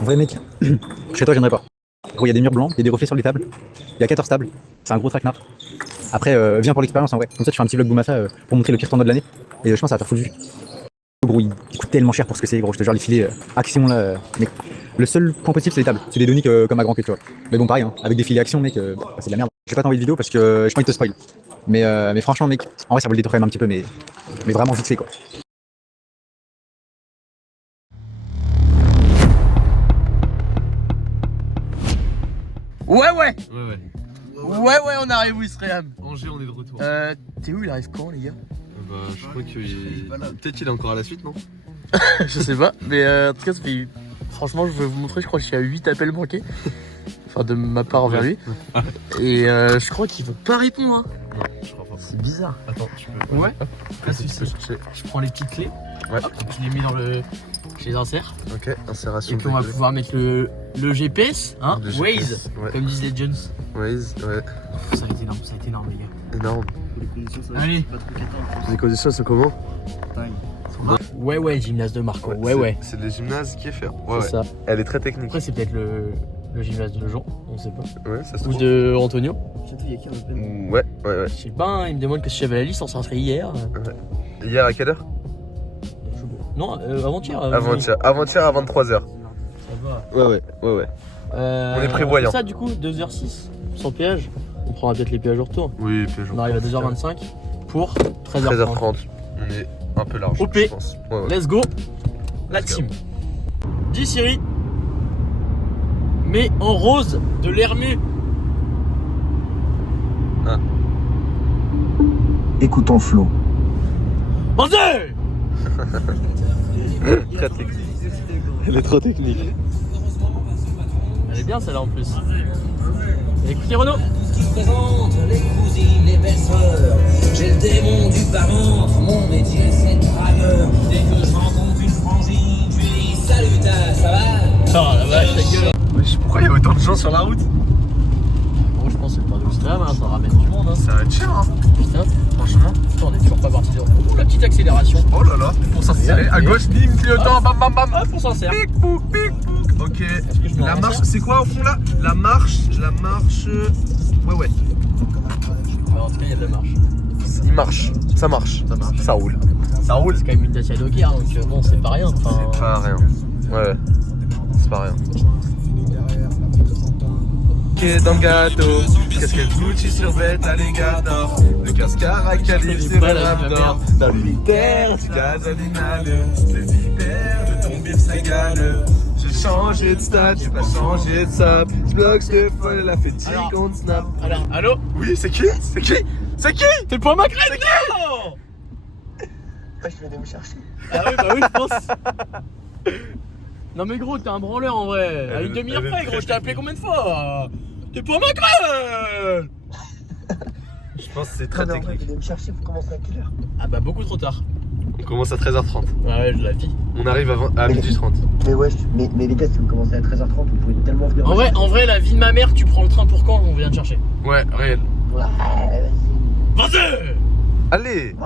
En vrai, mec, chez toi, je viendrai pas. Gros, il y a des murs blancs, il y a des reflets sur les tables, il y a 14 tables, c'est un gros traquenard. Après, viens pour l'expérience en vrai. Comme ça, tu fais un petit vlog Boumassa pour montrer le pire tournoi de l'année. Et je pense que ça va faire foutre du. Gros, il coûte tellement cher pour ce que c'est, gros. Je te jure, les filets, action là. Mec, le seul point positif, c'est les tables. C'est des doniques comme à grand que tu vois. Mais bon, pareil, hein, avec des filets action, mec, c'est de la merde. Je vais pas t'envoyer de vidéo parce que je pas envie de te spoil. Mais franchement, mec, en vrai, ça vaut le détour quand même un petit peu, mais vraiment vite fait quoi. Ouais, Ouais, on arrive où Isréam. Angers, on est de retour. Théo, il arrive quand, les gars? Bah, je crois qu'il. Peut-être qu'il est encore à la suite, non? Je sais pas, mais en tout cas, ça fait. Franchement, je vais vous montrer, je crois que je suis à 8 appels manqués. Enfin, de ma part envers lui. Et je crois qu'il veut pas répondre. Hein. Non, je crois pas. C'est bizarre. Attends, tu peux. Ouais. Ah, si, tu peux chercher. Je prends les petites clés. Ouais. Hop, je les mets dans le. Je les insère. Ok, insération. Et puis on va pouvoir mettre le GPS, hein, Le Waze, GPS, ouais. comme disent les Jones. Waze, ouais. Ça a été énorme, les gars. Énorme. Allez. Les conditions sont comment? Ouais, gymnase de Marco. Ouais. C'est le gymnase qui est fait. C'est ça. Elle est très technique. Après, c'est peut-être le gymnase de Jean, on sait pas. Ouais, ça se Ou trouve. de Antonio. Ouais. Je sais pas, hein, il me demande que si j'avais la liste, on s'est inscrit hier. Hier à quelle heure? Non, avant-hier. Avant-hier à 23h. Ça va. Ouais. On est prévoyant. C'est ça, du coup, 2h06, sans péage. On prendra peut-être les péages au retour. Oui, puis On arrive à 2h25 pour 13h30. 13h30. On est un peu large. OP. Je pense. Ouais. Let's go, la Let's team. Dis Siri, mets en rose de l'Hermé. Écoutons Flo. Bandé. Très technique. Elle est trop technique. Elle est bien celle-là en plus. Écoutez Renaud. Qui se présentent, les cousines, les belles sœurs. J'ai le démon du parent, mon métier c'est dragueur. Dès que je rencontre une frangine, je lui dis salut ça va? Oh la vache, ta gueule. Wesh, pourquoi il y a autant de gens sur la route? Bon, je pense que c'est le port de Ouistreham, hein, ça ramène du monde. Hein. Ça va être cher, hein. Putain, Franchement. on est toujours pas parti de. Oh, la petite accélération. Oh là là, pour s'insérer. À gauche, bim, clignotant, bam bam bam. Hop, on s'en sert. Pic pouc. Ok. que je me La rends marche, ça c'est quoi au fond là? La marche. Ouais. En tout cas, il y a de la marche. Il marche. Ça marche. Ça roule. C'est quand même une Dacia Docker, donc bon, c'est pas rien. Enfin, C'est pas rien. Ouais. C'est pas rien. Ok, dans le gâteau. Casquette Gucci sur bête alligator. Le casque Caracalis sur pas le la Raptor. merde. Dans l'unitaire du gasolinal. C'est vipère de ton bif s'égale. J'ai changé de stade, j'ai pas changé de sable. Je bloque ce folle, la fatigue, Alors. on snap. alors, allô? Oui, c'est qui? T'es le point Macron? Non. Je venais me chercher. Ah oui, bah oui, je pense. Non mais gros, t'es un branleur en vrai. À une demi-heure près, gros, je t'ai appelé combien de fois? T'es pas Macron. Je pense que c'est très Je technique. venais me chercher, vous commencez à quelle heure? Ah bah beaucoup trop tard. On commence à 13h30. Ouais, je la vis. On arrive à midi 30. Mais wesh, mais les gars, si vous commencez à 13h30, vous pouvez tellement venir. En vrai, la vie de ma mère, tu prends le train pour quand? On vient te chercher. Ouais, réel. Ouais, vas-y. Vas-y. Allez,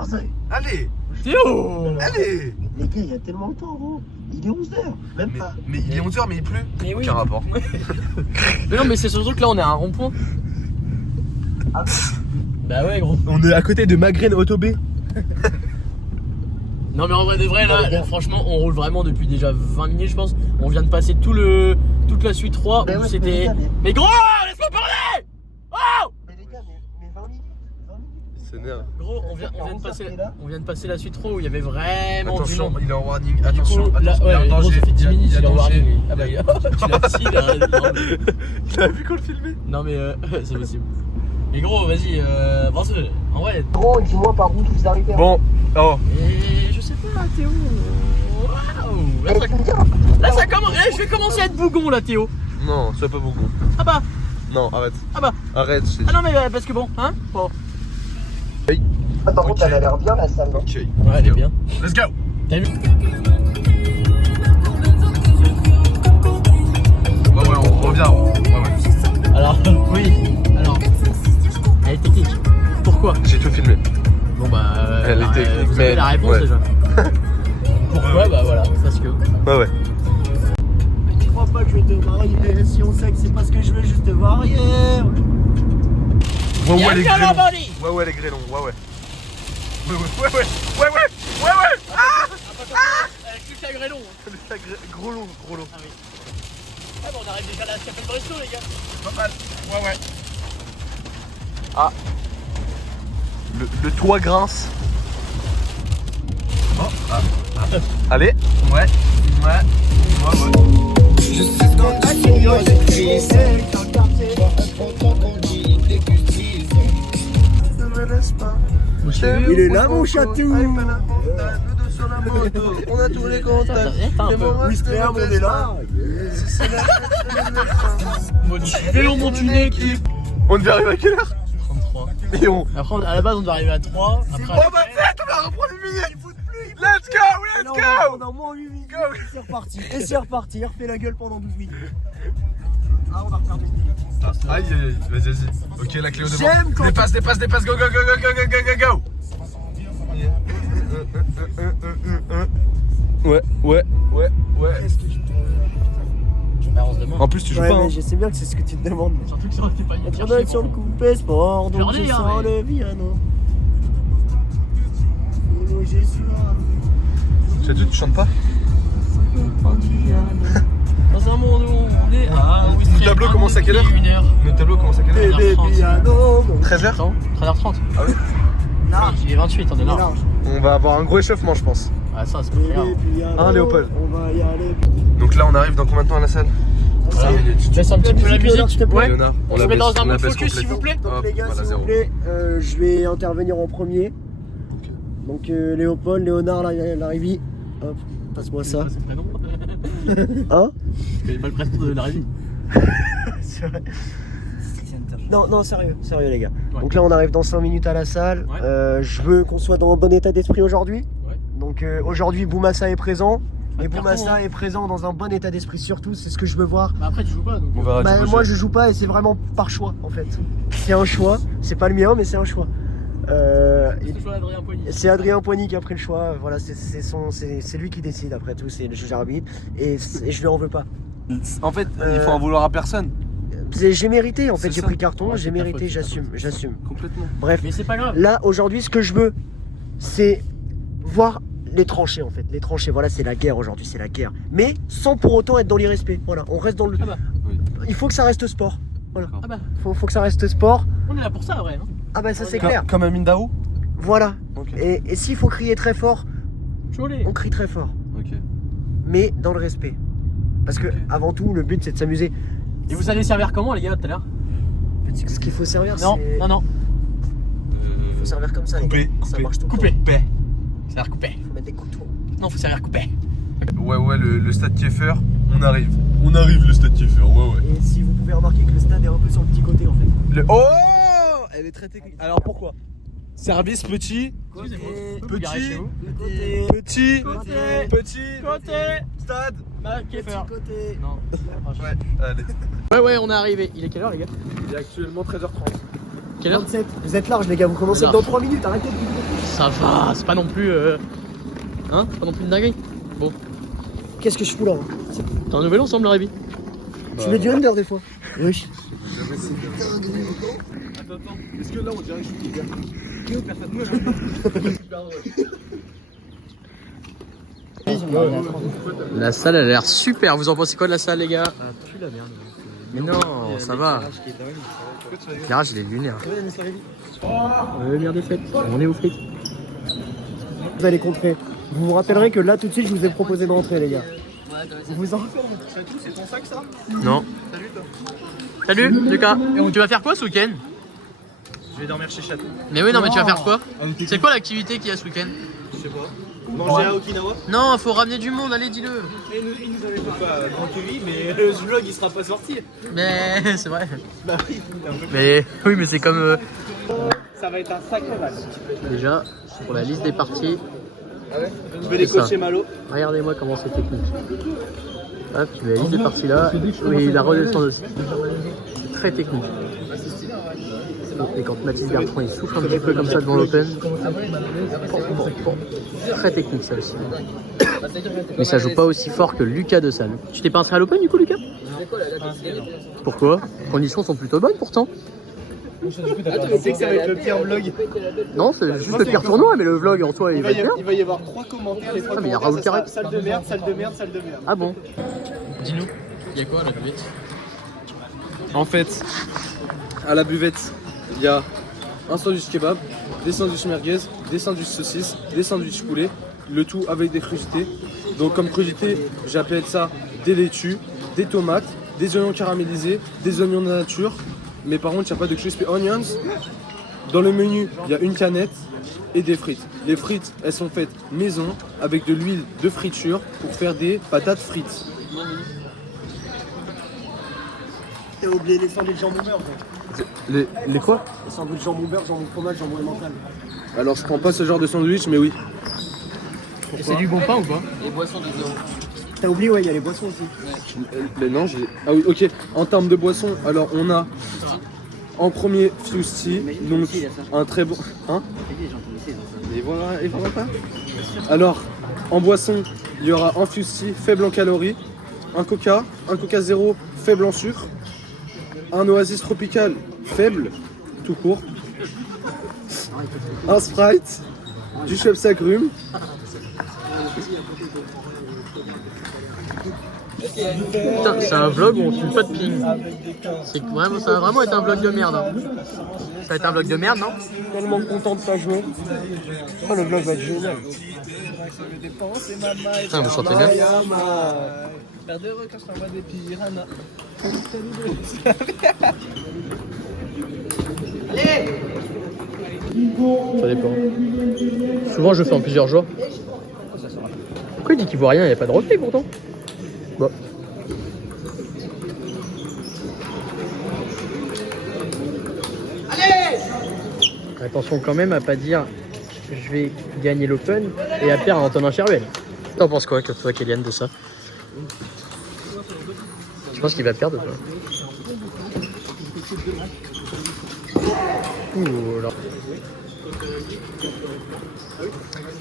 Vas-y. Théo. allez. Les gars, il y a tellement de temps, gros. Il est 11h, même pas. Mais il est 11h, mais il pleut. Mais oui. Aucun rapport. Mais non, mais c'est surtout que là, on est à un rond-point. Bah ouais, gros. On est à côté de Maghreb Autobé. Non mais en vrai de vrai là, franchement on roule vraiment depuis déjà 20 minutes je pense. On vient de passer toute la suite 3 Mais où ouais, c'était. mais les gars, Mais gros, laisse-moi parler. Oh Mais les gars, mais 20 minutes. C'est nerf. gros, on vient de passer la suite 3 où il y avait vraiment du Attention, monde. il est en warning. Du coup, Attention, là, attention, il est en ouais, gros, danger. ça fait 10 minutes, il est en danger. warning lui. Ah bah tu l'as aussi là. Tu l'as vu qu'on le filmait? Non mais c'est possible. Mais gros, vas-y, pense en vrai. Gros, dis-moi par où vous arrivez. Bon, oh. Et je sais pas, Théo. Waouh. Là ça commence. Je vais commencer à être bougon là, Théo. Non, sois pas beaucoup. Ah bah. Non, arrête. Ah bah. Arrête, je t'ai Ah dit. non mais parce que bon, hein. Bon. Ah, par contre, elle a l'air bien la salle. Ok. Ouais, elle est bien. Let's go. T'as vu? Ouais, on revient. Ouais. Alors, oui. Alors, elle est technique. Pourquoi? J'ai tout filmé. Bon bah, Elle est technique, vous avez mais- la réponse ouais. déjà. Pourquoi? Bah voilà, parce que. Ouais. pas que je vais te marier. Si on sait que c'est parce que je veux juste te varier. Ouais, ouais, les grêlons. Ouais, ouais, les grêlons. Ouais, ouais. Ouais, ouais, ouais, ouais, ouais, ouais, ouais, ouais. Ah, Avec Lucas Grélon. gros lot, gros lot. Ah oui. Ah bon, on arrive déjà à la Chapelle Bresto, les gars. Pas mal. Ouais, ouais. Ah. Le toit grince. Oh, ah. Allez. Ouais. Ouais. Ouais, ouais. Je sais ce qu'on a dit, moi j'ai crié, c'est dans le quartier. Ne me laisse pas. Il est là mon chatou. On a tous les contacts. Mister, on est là. Vélo monte une équipe. On devait arriver à quelle heure? 33. Et on. Après, à la base, on devait arriver à 3. Après, Oh bah faites, on va reprendre une minute. Let's go, let's go. On a moins 8 minutes. C'est reparti. Et c'est reparti. Il refait la gueule pendant 12 minutes. Ah, on a perdu. Aïe, aïe, aïe, vas-y, vas-y. Ok, la clé au devant. J'aime quand- Dépasse, dépasse, dépasse, go, go, go, go, go, go, go, go, go. Ouais, ouais, ouais, ouais. Qu'est-ce que je bah, on se demande. En plus, tu joues Ouais, pas. mais Hein. je sais bien que c'est ce que tu te demandes. Surtout que ça aurait été pas une On doit être sur le coupé sport, donc Regardez, je hein, sens mais- le piano. J'ai su Tu sais, tu chantes pas? Dans un monde où on est. Ah, oui, Le tableau commence à quelle heure? 1h. Le tableau commence à quelle heure? Bébé piano. 13h. 13h30. Ah oui. Large. Il est 28, on est large. Large. On va avoir un gros échauffement, je pense. Ah, ça, c'est pas très grave. Bébé piano. Hein, Léopold? On va y aller. Donc là, on arrive dans combien de temps à la salle? Tu laisses un petit peu la Léonard, s'il te musique. plaît. Ouais. Léonard, On se la met dans baisse- un on la mode baisse focus, s'il vous complètement. plaît. Donc Hop, les gars, voilà, s'il vous zéro. plaît, je vais intervenir en premier. Donc Léopold, Léonard, Larivy. Hop, passe-moi ça. C'est le prénom. Hein? Je connais pas le prénom de la vie. C'est vrai. Non, non, sérieux les gars. Ouais. Donc là, on arrive dans 5 minutes à la salle. Ouais. Je veux qu'on soit dans un bon état d'esprit aujourd'hui. Ouais. Donc aujourd'hui, Boumassa est présent. Et Carton, Boumassa hein. est présent dans un bon état d'esprit surtout, c'est ce que je veux voir. Bah après, tu joues pas donc. On verra. Bah, du coup, moi, je joue pas et c'est vraiment par choix en fait. C'est un choix, c'est pas le mien, mais c'est un choix. C'est le choix d'Adrien Poigny. C'est Adrien Poigny qui a pris le choix. Voilà, c'est lui qui décide après tout, c'est le juge arbitre. Et je lui en veux pas. En fait, il faut en vouloir à personne. J'ai mérité en fait, C'est j'ai ça. pris carton, Ouais, j'ai c'est ta mérité, faute, c'est ta j'assume. Complètement. Bref, Mais c'est pas grave. là aujourd'hui, ce que je veux, c'est voir les tranchées en fait. Les tranchées, voilà, c'est la guerre aujourd'hui, c'est la guerre. Mais sans pour autant être dans l'irrespect. Voilà, on reste dans le. Ah bah. Oui. Il faut que ça reste sport. Voilà, Ah bah, faut que ça reste sport. on est là pour ça, vrai. Hein. Ah bah ça c'est Comme- clair. Comme Amine Daou. Voilà. Ok. Et s'il faut crier très fort, Cholet. on crie très fort. Ok. Mais dans le respect. Parce que Ok. avant tout, le but c'est de s'amuser. Et vous allez servir comment, les gars, tout à l'heure? Ce qu'il faut servir, Non, c'est. non, non. Il faut servir comme ça. les Coupé, gars. Ça coupé. marche tout le Coupé. Paix. Servir coupé. Faut mettre des couteaux. Non, faut servir coupé. Ouais, le stade Kieffer, on arrive. On arrive, le stade Kieffer, ouais. Et si vous pouvez remarquer que le stade est un peu sur le petit côté en fait. Oh, elle est très technique. Alors pourquoi? Service petit, Excusez-moi. Côté- Vous pouvez garer chez vous. Côté. petit, Côté. petit, stade. Bah, Kiefer. Petit côté. Non. Ouais, allez. Ouais, on est arrivé. Il est quelle heure, les gars? Il est actuellement 13h30. Quelle heure? 27. Vous êtes large les gars, vous commencez Large. dans 3 minutes, arrêtez de vous. Ça va, c'est pas non plus. Hein? C'est pas non plus une dinguerie. Bon. Qu'est-ce que je fous là? T'as un nouvel ensemble, Révi? Tu mets du under des fois. Oui. Attends, est-ce que là on dirait que je suis hyper La salle a l'air super. Vous en pensez quoi de la salle, les gars? Pue la merde. Mais non, ça va. Le garage, il est lunaire. Merde, faites. On est aux frites. Vous allez contrer. Vous vous rappellerez que là tout de suite je vous ai proposé d'entrer les gars. Vous vous en rappelez? Non. Salut toi. Salut, Lucas. Tu vas faire quoi ce week-end? Je vais dormir chez Château. Mais oui, non, mais tu vas faire quoi? C'est quoi l'activité qu'il y a ce week-end? Je sais pas. Manger à Okinawa. Non, faut ramener du monde, allez, dis-le. Il nous avait fait pas Grand Kevin, mais le vlog il sera pas sorti. Mais c'est vrai. Bah oui, un peu. Mais oui, mais c'est comme. Ça va être un sacré match. Déjà, pour la liste des parties, Ah ouais. Je vais les C'est ça. coacher Malo. regardez-moi comment c'est technique. Hop, tu mets la liste des parties là. Oui, la redescend aussi. C'est très technique. Et quand Mathis Bertrand il souffle un petit peu comme ça devant l'open, très technique ça aussi. Mais ça joue pas aussi fort que Lucas de Salle. Tu t'es pas inscrit à l'Open du coup, Lucas? Pourquoi? Les conditions sont plutôt bonnes pourtant. Tu sais que ça va être le pire vlog. Non, c'est juste le pire tournoi, mais le vlog en soi il va être bien. Il va y avoir 3 commentaires. Les 3 Ah, mais il y a commentaires, Raoul ça sera Carré. salle de merde, salle de merde, salle de merde. Ah bon? Dis-nous, il y a quoi à la buvette? En fait, à la buvette, il y a un sandwich kebab, des sandwichs merguez, des sandwichs saucisses, des sandwichs poulet, le tout avec des crudités. Donc comme crudité, j'appelle ça des laitues, des tomates, des oignons caramélisés, des oignons de nature. Mais par contre, il n'y a pas de crispy onions. Dans le menu, il y a une canette et des frites. Les frites, elles sont faites maison avec de l'huile de friture pour faire des patates frites. T'as oublié les sandwichs jambon beurre. Les quoi? Les sandwichs jambon beurre, jambon fromage, jambon emmental. Alors je prends pas ce genre de sandwich, mais oui. Et c'est du bon pain ou pas? T'as oublié, ouais, il y a les boissons aussi. Mais non, j'ai... Ah oui, ok. En termes de boissons, alors on a en premier Fuse Tea, donc un très bon... Hein? Et voilà pas. Alors, en boisson, il y aura un Fuse Tea faible en calories, un Coca zéro faible en sucre, un Oasis tropical faible, tout court, un Sprite, du Schweppes agrumes. Putain, c'est un vlog où on fume pas de ping. Vraiment, ça va vraiment être un vlog de merde. Hein. Ça va être un vlog de merde, non? Tellement content de pas jouer. Oh, le vlog va être génial. Putain, vous chantez bien. Ça dépend. Souvent je fais en plusieurs jours. Pourquoi il dit qu'il voit rien? Il n'y a pas de reflet pourtant. Bon. Attention quand même à pas dire je vais gagner l'Open et à perdre Antonin Cheruel. T'en penses quoi, toi, Kélian, de ça? Je pense qu'il va perdre ou pas? Ouh, alors.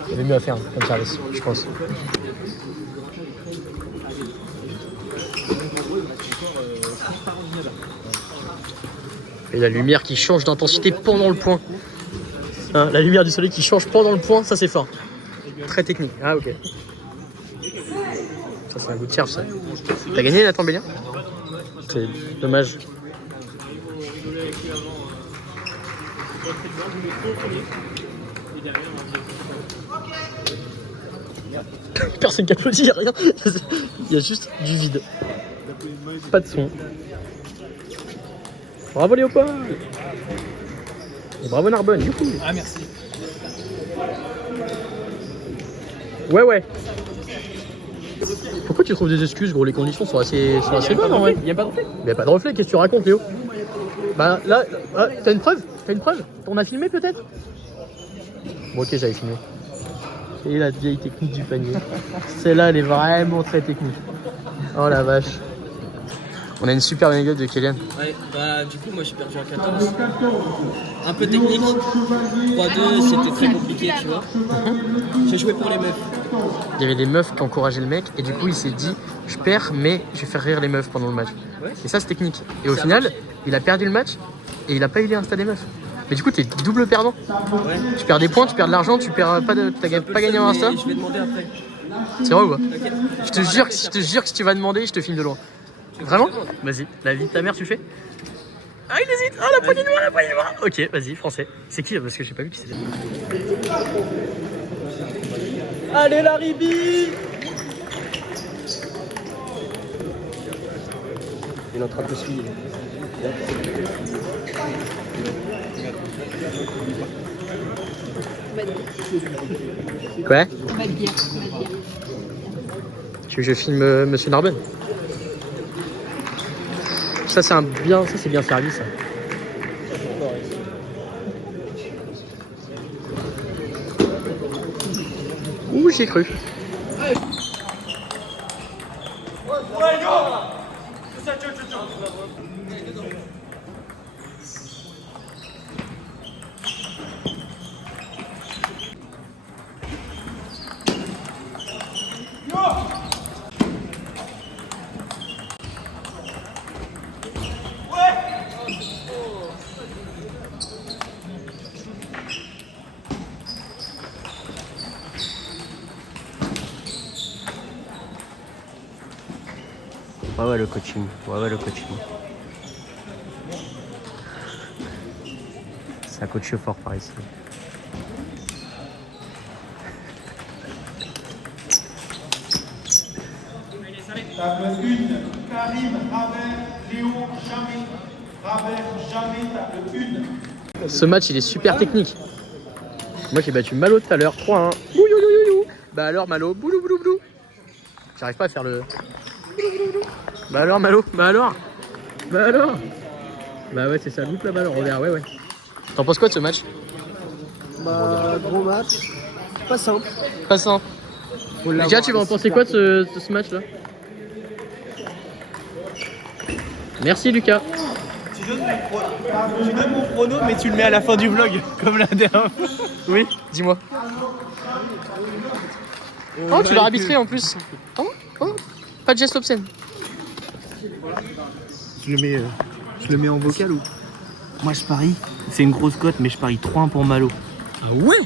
Il y avait mieux à faire comme service, je pense. Et la lumière qui change d'intensité pendant le point. Hein, la lumière du soleil qui change pendant le point, ça c'est fort. Très technique. Ah ok. Ça c'est un goût de cherche ça. T'as gagné Nathan Bélien? C'est dommage. Personne qui applaudit, il n'y a rien. Il y a juste du vide. Pas de son. Bravo Léopold. Et bravo Narbonne. Youhou. Ah merci. Ouais. Pourquoi tu trouves des excuses, gros? Les conditions sont assez bonnes en vrai. Il n'y a pas de reflet. Il n'y a pas de reflet, qu'est-ce que tu racontes Léo? Bah là, t'as une preuve? On a filmé peut-être? Bon ok, j'avais filmé. Et la vieille technique du panier. Celle-là, elle est vraiment très technique. Oh la vache. On a une super anecdote de Kélian. Ouais, bah du coup moi j'ai perdu en 14. Un peu technique. 3-2 c'était très compliqué tu vois. J'ai joué pour les meufs. Il y avait des meufs qui encourageaient le mec et du coup il s'est dit je perds mais je vais faire rire les meufs pendant le match. Ouais. Et ça c'est technique. Et au final il a perdu le match et il a pas eu les Insta des meufs. Mais du coup t'es double perdant. Ouais. Tu perds des points, tu perds de l'argent, tu perds pas t'as pas gagné en Insta. Je vais demander après. C'est vrai ou pas? T'inquiète. Je te jure que si tu vas demander, je te filme de loin. Vraiment? Vas-y, la vie de ta mère, tu le fais? Ah, il hésite! Ah, la poignée de main! Ok, vas-y, français. C'est qui? Parce que j'ai pas vu qui c'était. Allez, la Ribi! Il est en train de se finir. Quoi? Tu veux que je filme Monsieur Narbonne? Ça c'est bien servi ça. Ouh, j'y ai cru. Ouais, le coaching. Ouais, le coaching. Ça coach fort par ici. Table 1, Karim, Rabert, Léo, jamais. Rabert, jamais, table 1. Ce match, il est super technique. Moi, j'ai battu Malo tout à l'heure, 3-1. Bouillou. Bah alors, Malo, boulou, boulou, boulou. J'arrive pas à faire le... Bah alors, Malo, bah alors. Bah ouais, c'est ça, loupe la balle, on revient, ouais. T'en penses quoi de ce match? Bah, gros match. Pas simple. Pas simple. Lucas, tu vas en penser quoi de ce match-là? Merci, Lucas. Tu donnes mon prono, mais tu le mets à la fin du vlog, comme la dernière fois. Oui, dis-moi. Oh, tu l'as arbitré en plus. Oh, pas de geste obscène. Je le mets en vocal ou? Moi je parie, c'est une grosse cote, mais je parie 3-1 pour Malo. Ah ouais?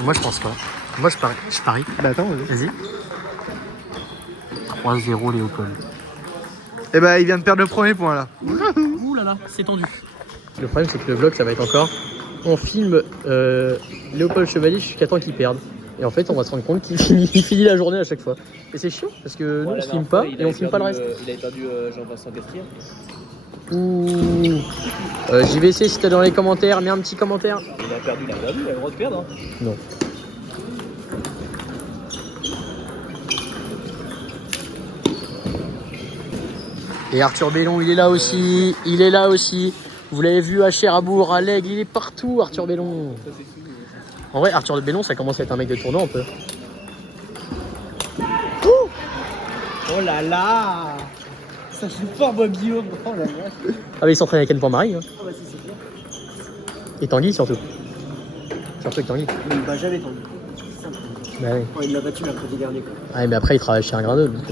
Moi, je pense pas. Moi, je parie. Bah attends, Vas-y. 3-0 Léopold. Eh bah il vient de perdre le premier point là. Ouh là là, c'est tendu. Le problème, c'est que le vlog, ça va être encore. On filme Léopold Chevalier jusqu'à temps qu'il perde. Et en fait, on va se rendre compte qu'il finit la journée à chaque fois. Et c'est chiant parce que nous, on se filme pas et on filme pas le reste. Il avait perdu Jean-Vincent Gastrier. Ouh. JVC, si t'es dans les commentaires, mets un petit commentaire. Il a perdu, il a le droit de perdre. Hein. Non. Et Arthur Bellon, il est là aussi. Vous l'avez vu à Cherbourg, à l'Aigle, il est partout, Arthur Bellon. En vrai, Arthur Bellon, ça commence à être un mec de tournoi un peu. Oh là là, ça joue fort Bob Guillaume. Oh là là. Ah mais il s'entraîne avec Anne Marie. Hein. Ah bah si, c'est clair. Et Tanguy surtout. Surtout avec Tanguy. Il ne bat jamais Tanguy. C'est simple. Bah oui. Oh, il l'a battu mercredi dernier quoi. Ah mais après il travaille chez un graineux. Donc...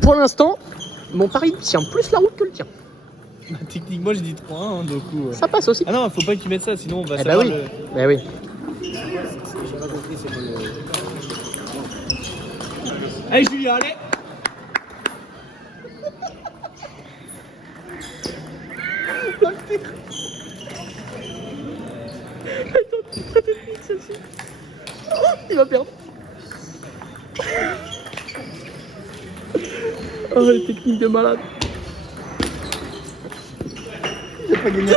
Pour l'instant, mon pari tient plus la route que le tien. Techniquement j'ai dit 3-1 hein, donc Ça passe aussi. Ah non, faut pas que tu mettes ça, sinon on va Eh bah savoir oui. le... Bah oui. Ce que j'ai pas compris, c'est que Allez Julien, allez. Il va perdre. Oh, les techniques de malade. J'ai pas gagné.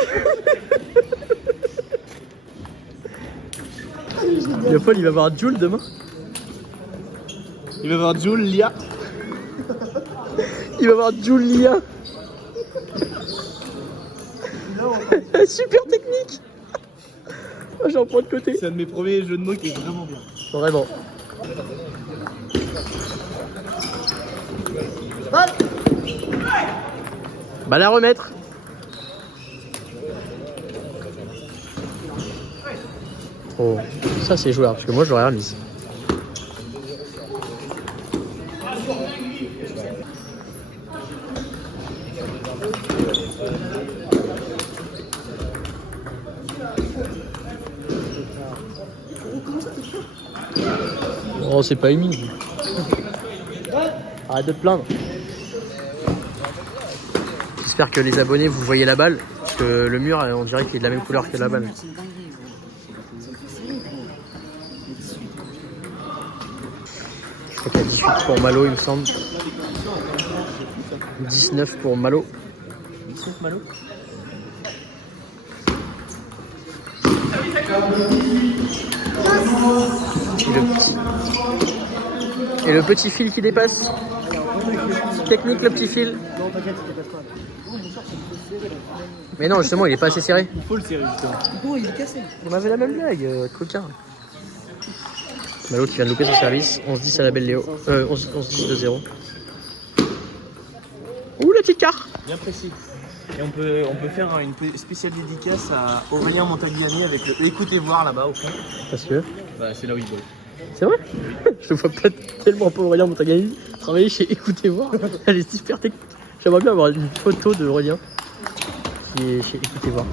Le Paul, il va voir Jules demain. Il va voir Jules, Lia. Il va voir Julia. Super technique. Oh, j'en prends de côté. C'est un de mes premiers jeux de mots qui est vraiment bien. Vraiment. Bah la remettre. Oh, ça c'est joueur parce que moi je l'aurais remise. Oh, c'est pas émis. Arrête de te plaindre. J'espère que les abonnés vous voyez la balle. Parce que le mur, on dirait qu'il est de la même couleur que la balle. Je crois qu'il y a 18 pour Malo, il me semble. 19 pour Malo. 19 Malo. Et le petit fil qui dépasse. Technique, le petit fil. non, t'inquiète, il dépasse pas. Mais non, justement, il est pas assez serré. Il faut le serrer justement. Oh, il est cassé. On avait la même blague, coquin. Malo qui vient de louper son service. 11-10 à la belle Léo. 11-10 2-0. Ouh, la petite carte. Bien précis. Et on peut faire une spéciale dédicace à Aurélien Montagliani avec le écoutez voir là-bas au fond. Parce que. Bah c'est là où il bosse. C'est vrai. Je vois pas tellement pas Aurélien Montagliani travailler chez Écoutez Voir. Elle est super technique. J'aimerais bien avoir une photo de Aurélien qui est chez Écoutez Voir.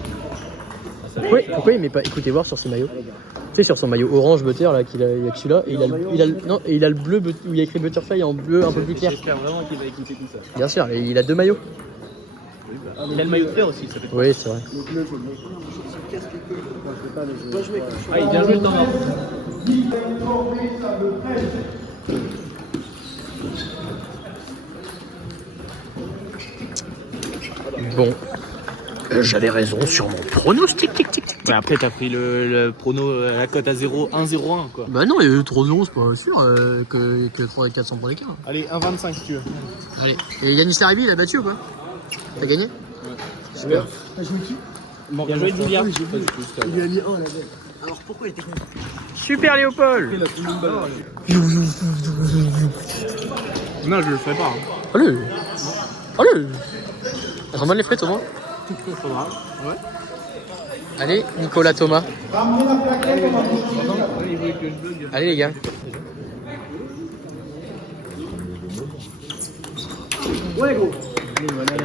Pourquoi il met pas Écoutez Voir sur ses maillots? Tu sais, sur son maillot orange butter là, il y a que celui-là, et il a le bleu où il y a écrit Butterfly en bleu un peu plus clair. J'espère vraiment qu'il va écouter tout ça. Bien sûr, et il a 2 maillots. Il a le maillot vert aussi, ça fait. Oui, c'est vrai. Ah, il vient jouer le temps mort. Bon. J'avais raison sur mon pronostic. Ouais, après, t'as pris le prono la cote à 0, 1-0-1 quoi. Bah non, il y a eu 3-0, c'est pas sûr que 3 et 400 pour l'écart. Allez, 1-25 si tu veux. Allez. Et Yannis Laribi, il a battu ou pas? T'as gagné? Super. Bien joué, Julia. Il lui a mis 1 la belle. Alors pourquoi il était con? Super Léopold! Non, je le ferai pas. Allez! Allez! Ramène les frites au moins. Faudra. Ouais. Allez, Nicolas Thomas. Ramenez la plaquette, on va Allez les gars. Ouais, gros.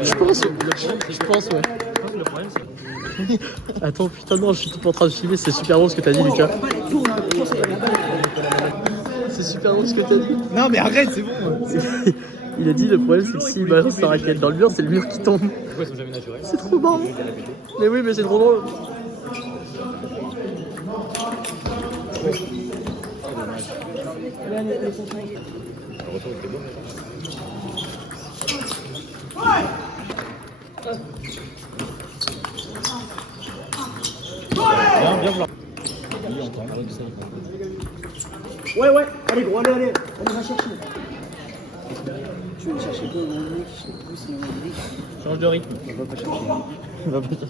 Je pense, ouais. Attends, putain, non, je suis tout en train de filmer, c'est super drôle ce que t'as dit, Lucas. C'est super drôle ce que t'as dit. Non, mais arrête, c'est bon. Il a dit, le problème, c'est que s'il balance sa raquette dans le mur, c'est le mur qui tombe. Pourquoi ils sont jamais naturels? C'est trop marrant. Mais oui, mais c'est trop drôle. Ouais, ouais. Allez, gros, allez, allez. On va chercher. Tu veux aller chercher quoi, mon mec? Je sais plus si on va dire. Change de rythme. On va pas chercher. Il va pas dire.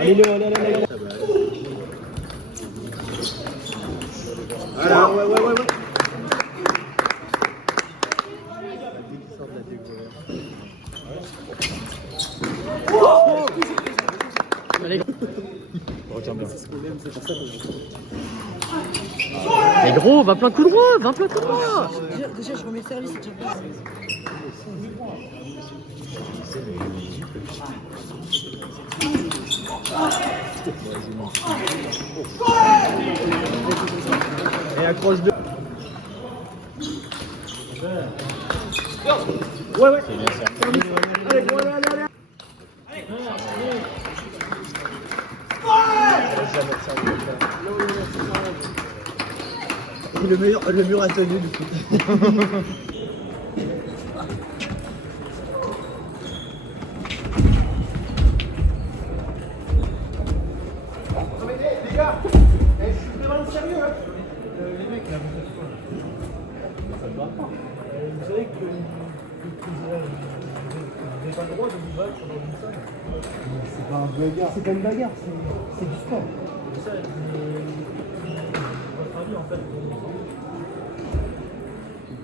Allez, Léo, allez, allez, allez. Voilà, ouais, ouais, ouais, ouais. Allez, mais gros, va plein coup droit, va plein coup droit. Déjà, je remets le service. Et accroche de. Ouais, ouais. Allez, gros, allez, allez, allez. Le mur a tenu du coup. Les gars, je suis vraiment sérieux, hein. Les mecs là, ça ne va pas. Vous savez que vous n'avez pas le droit de vous battre dans une salle. C'est pas un bagarre. C'est pas une bagarre, c'est du sport. C'est ça, votre avis en fait.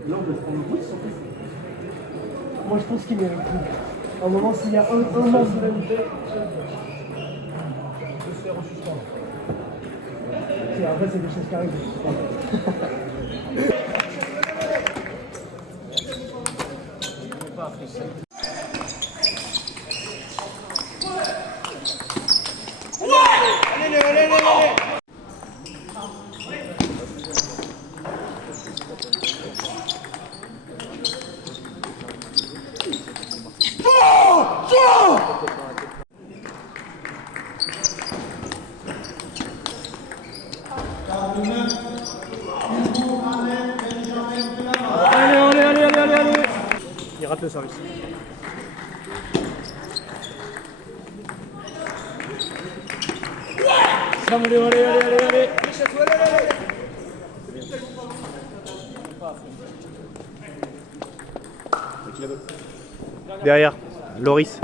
Là on doit prendre le bruit surtout. Moi, je pense qu'il mérite tout. À un moment, s'il y a un manque de la lutte, On peut se faire suspendre. après, c'est des choses qui arrivent. Il rate le service. Allez. Derrière, Loris.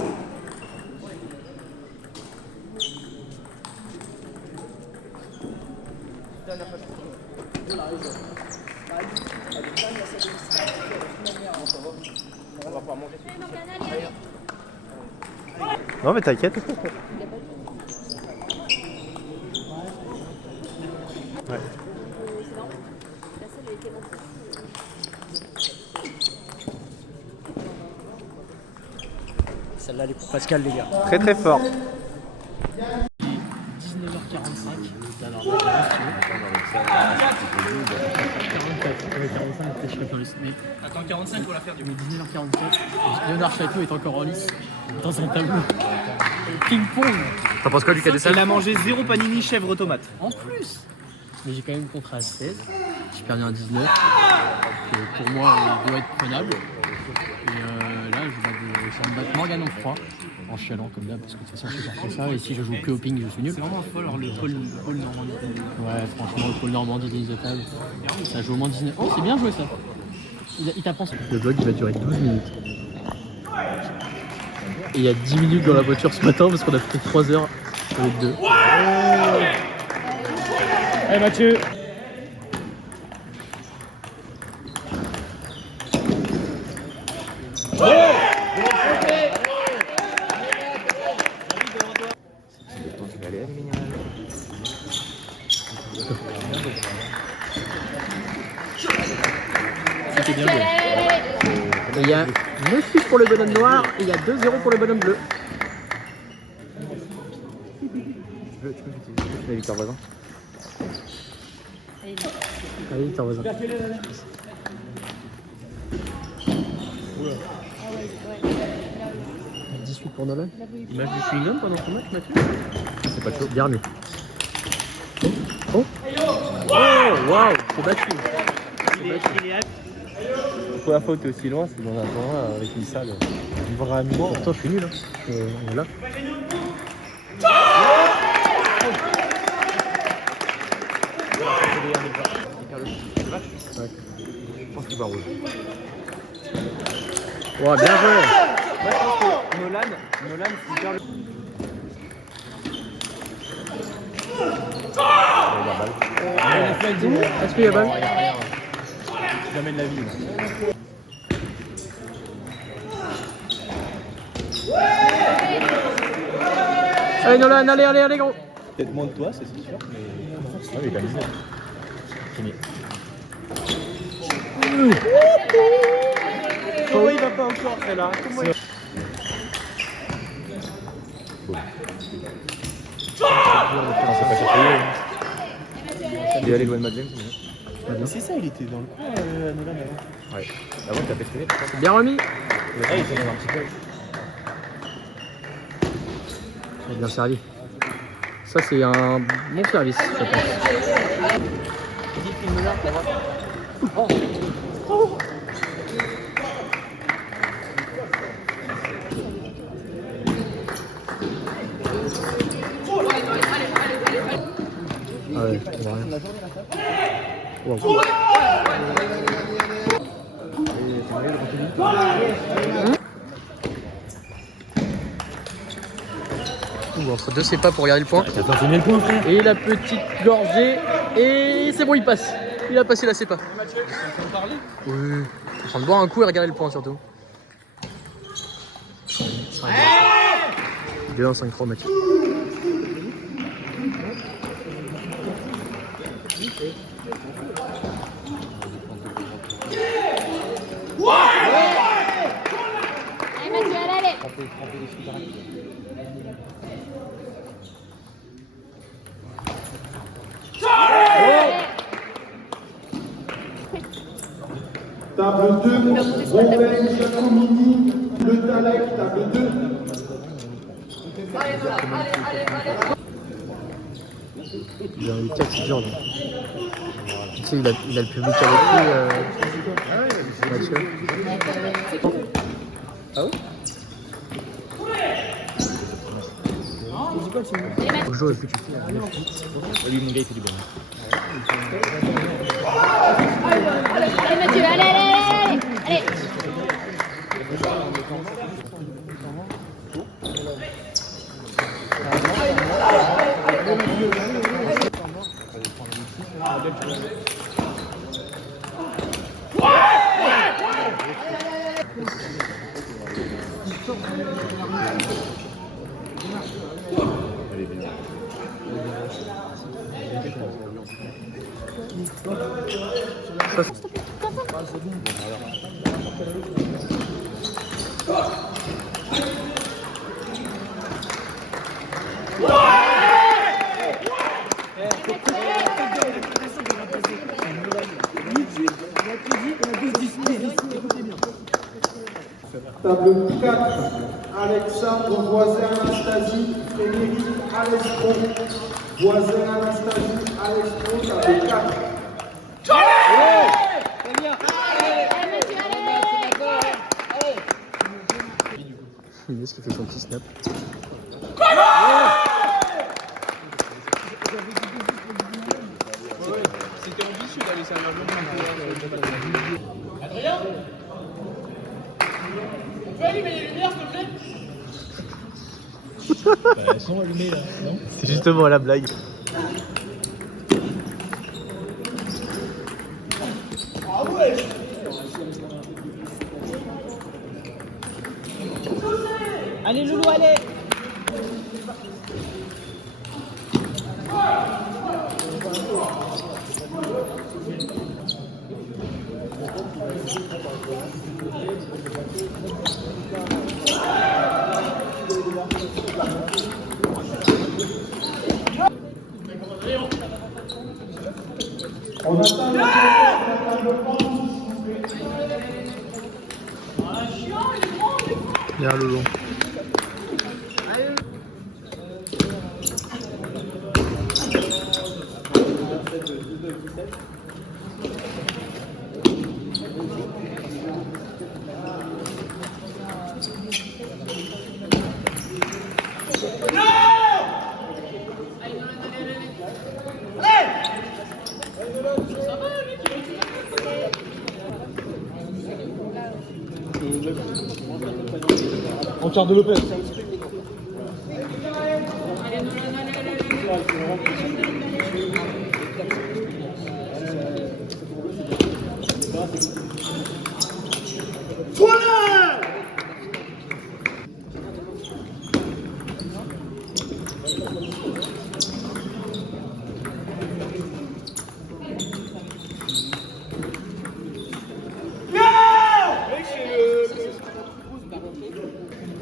Non mais t'inquiète. Ouais. Celle-là, elle est pour Pascal, les gars. Très très fort. 19h45. Alors, attends, 45 pour la faire du coup. 19h47. Léonard Château est encore en lice dans son tableau. Ping-pong. T'en penses quoi du cadet Il a mangé 0 panini chèvre tomate. En plus. Mais j'ai quand même contrat à 16. J'ai perdu un 19. Donc, pour moi, il doit être prenable. Et là, je vais me battre Morgan en froid. En chialant comme d'hab, parce que de toute façon, je supporte ça. Et si je joue que au ping, je suis nul. C'est vraiment folle, alors le pôle Normandie. Ouais, franchement, le pôle Normandie, tennis de table, ça joue au moins 19. Oh, c'est bien joué ça. Il t'apprend ça. Le vlog, il va durer 12 minutes. Et il y a 10 minutes dans la voiture ce matin parce qu'on a fait 3 heures avec 2. Allez Mathieu. C'était bien joué. Et il y a 9-8 pour le bonhomme noir et il y a 2-0 pour le bonhomme bleu. Tu peux utiliser Victor Voisin. Allez, Victor Voisin. 18 pour Nolan. Il match du chewing-gum pendant ce match, Mathieu. C'est pas chaud. Dernier. Oh, waouh, c'est battu. Pourquoi la faute est aussi loin, c'est dans un tournoi avec une salle. Vraiment. Pourtant, je suis nul. Hein. On est là. Ouais. Je pense qu'il va rouge. Ouais, bien joué. Moi, je pense que Nolan, c'est hyper le. Est-ce qu'il y a balle? Jamais de la vie. Allez Nolan, allez gros. Peut-être moins de toi, c'est sûr, mais. Ah oui, il a misé. Fini. Comment il va pas encore, là? Comment il... C'est pas cherché. Il est allé loin de Madeleine. C'est ça, il était dans le coin, Nolan, avant. Ouais. Avant, il t'a pesté. C'est bien remis. Ouais, il était dans un petit peu. C'est bien servi. Ça, c'est un bon service, je pense. Ah ouais, on voit rien. Wow. Entre deux, c'est pas pour regarder le point. Et la petite gorgée. Et c'est bon, il passe. Il a passé la CEPA. Oui. En train de boire un coup et regarder le point surtout. 2-1-5-3 Mathieu. Table 2, Romain Giacomini, Le Talec, table 2. Il a un 4, c'est dur. Tu sais, il a le public avec lui. Mathieu. Ah ouais? Faut jouer. Lui, mon gars, il fait du bon. Allez Mathieu, allez. Elle est bien. Table 4, Alexandre Voisin Anastasie, Frédéric Alestron. Voisin Anastasie, Alestron, table 4. Inès qui fait son petit snap. C'était ambitieux d'aller ça à Adrien, on peut allumer les lumières s'il te plaît? Elles sont allumées là, non? C'est justement la blague. Allez Loulou, allez. On attend le table 11. Bien Loulou. En quart de Lopez.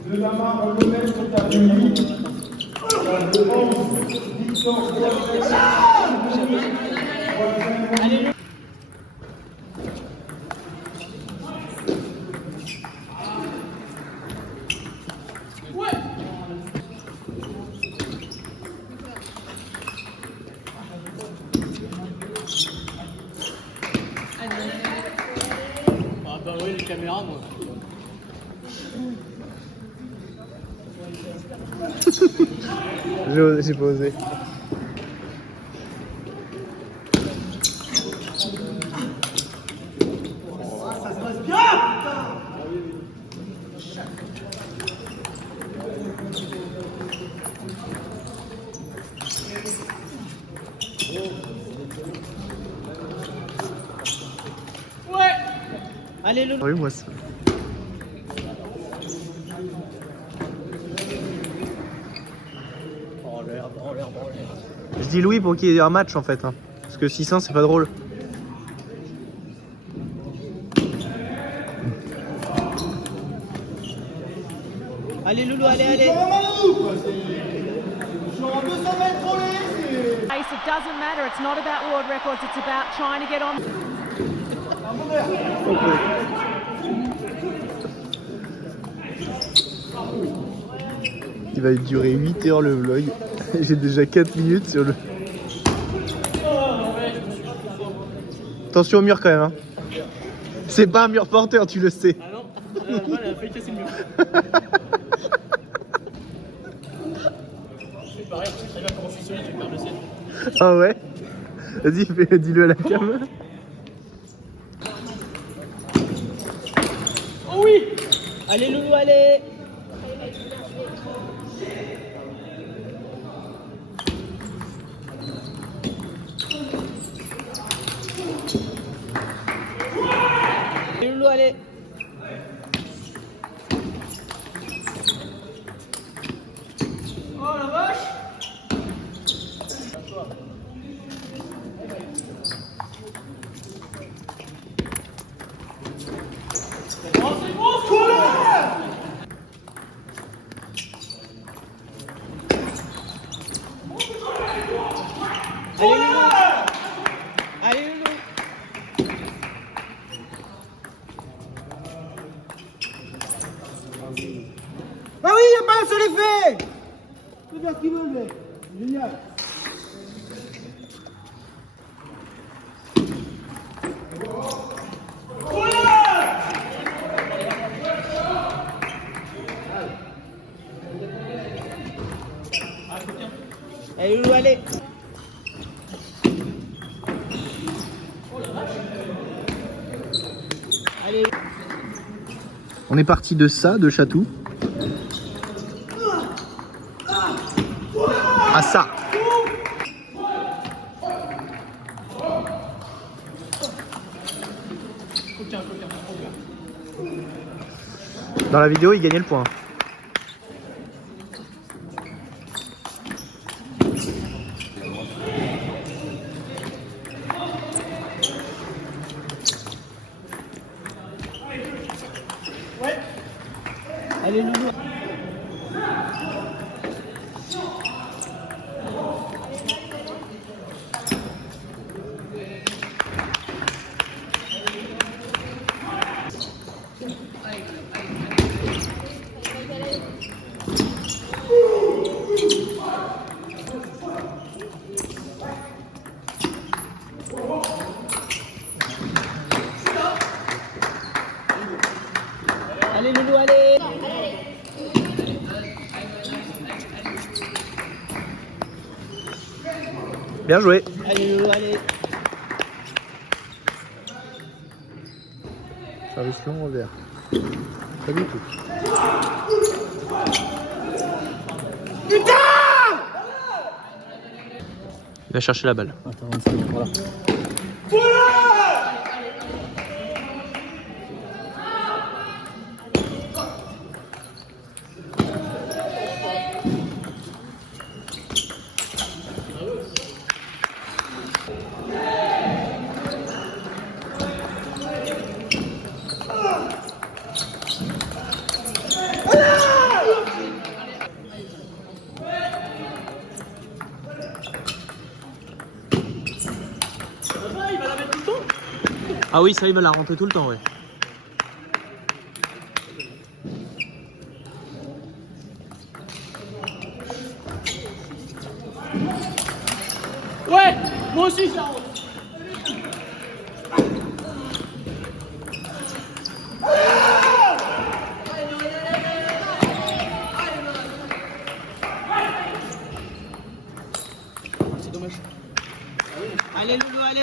De la marque le maître table 8. Table 11, Victor Voisin. Ah bah oui, les caméras moi. J'ai pas osé. Allez Loulou. Oui, moi ça. Je dis Louis pour qu'il y ait un match en fait. Hein. Parce que 600 c'est pas drôle. Allez Loulou, allez, allez. It doesn't matter. It's not about world records. It's about trying to get on. Il va durer 8 heures le vlog. J'ai déjà 4 minutes sur le... Attention au mur quand même. Hein. C'est pas un mur porteur, tu le sais. Ah non, elle a failli casser le mur. C'est pareil, je sais très bien comment je suis solide, je vais perdre le ciel. Ah ouais. Vas-y, dis-le à la cam. Oh oui. Allez Loulou, allez. Allez Loulou, allez. Oh la vache. faire ce qu'il veut, mec. Génial. Allez, Loulou, allez. Allez. On est parti de ça, de Chatou, à ça. Dans la vidéo, il gagnait le point. Allez, Loulou. Allez, Loulou, allez. Bien joué. Allez, Loulou, allez. Service long envers. Pas du tout. Il va chercher la balle. Attends, voilà. Ah oui, ça il me l'a rentré tout le temps, ouais. Ouais, moi aussi ça rentre. C'est dommage. Allez Loulou, allez.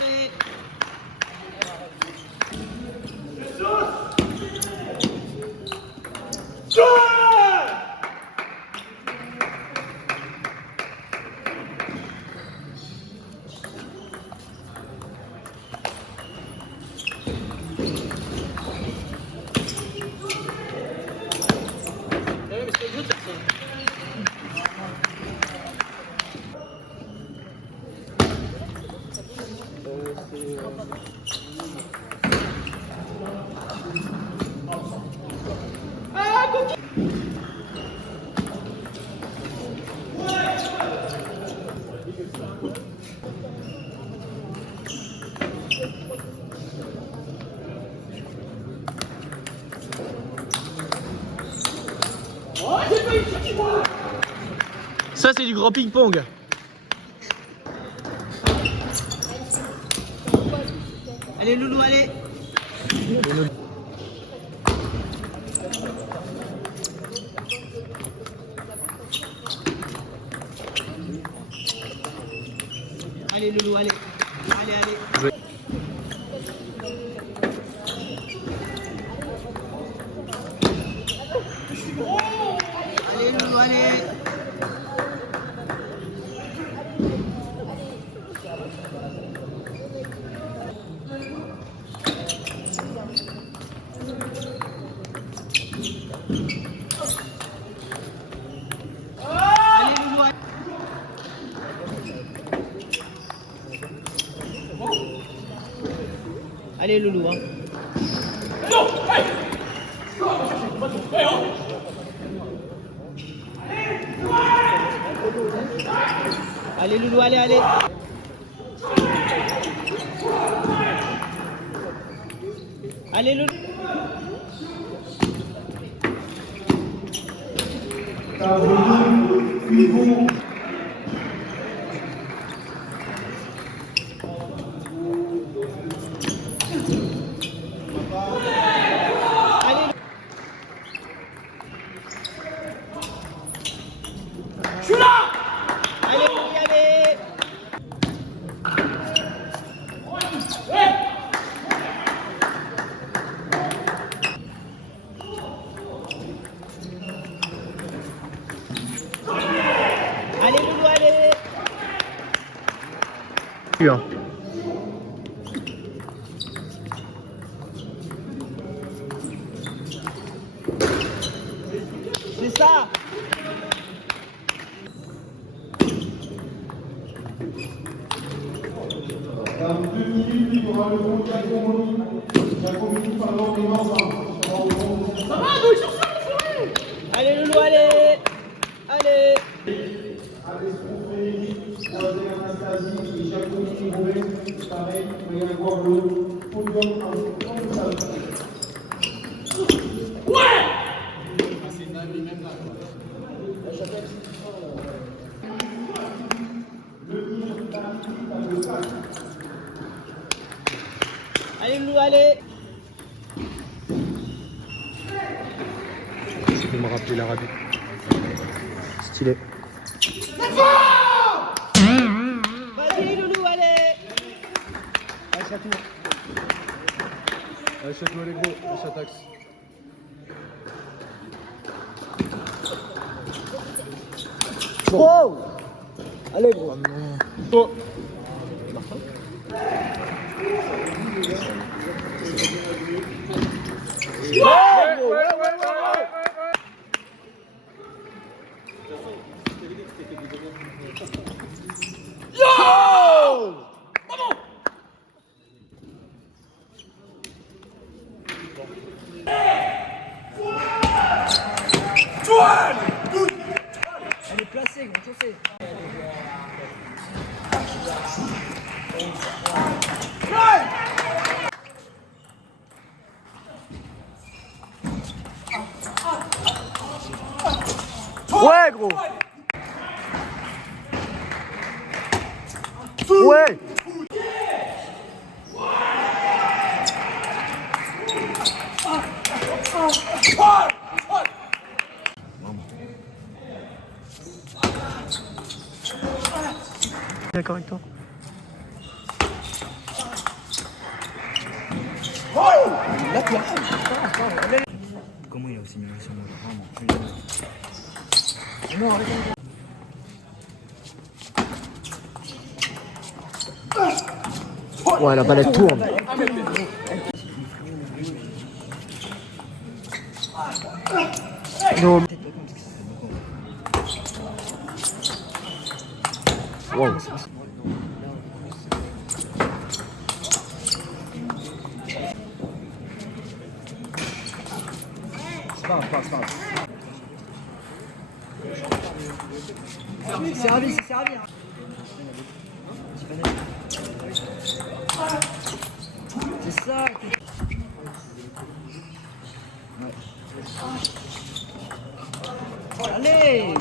Ça c'est du grand ping-pong. Allez Loulou, allez. Allez Loulou, allez. Allez, allez. Ouais. Allez Loulou, allez. Allez Loulou, hein. Allez Loulou, allez, allez. Allez Loulou. Car Yvon. Je suis là. Allez, y aller. Allez, Loulou, allez. Bien. C'est ça. Dans 2 minutes, il y aura le groupe Giacomo. Giacomo, pardon, les membres. Ça va, nous, sur ça, allez, Loulou, allez. Allez. Alessandro Frédéric, Roger Anastasie et Giacomo Robert. Pareil, vous allez avoir le podium en salle. Allez, Loulou, allez. Je vais me rappeler l'Arabie. Stylé. Vas-y, Loulou, allez. Allez, chaque-toi les gros, on s'attaque. Wow. Allez, gros. Oh. Elle est placée, gros, tu sais. Ouais, gros. Ouais. D'accord avec toi. Comment il a aussi mis sur moi? Ouais, la balle elle tourne. Non. Wow. C'est pas grave. C'est servi, c'est servi. C'est ça. Allez.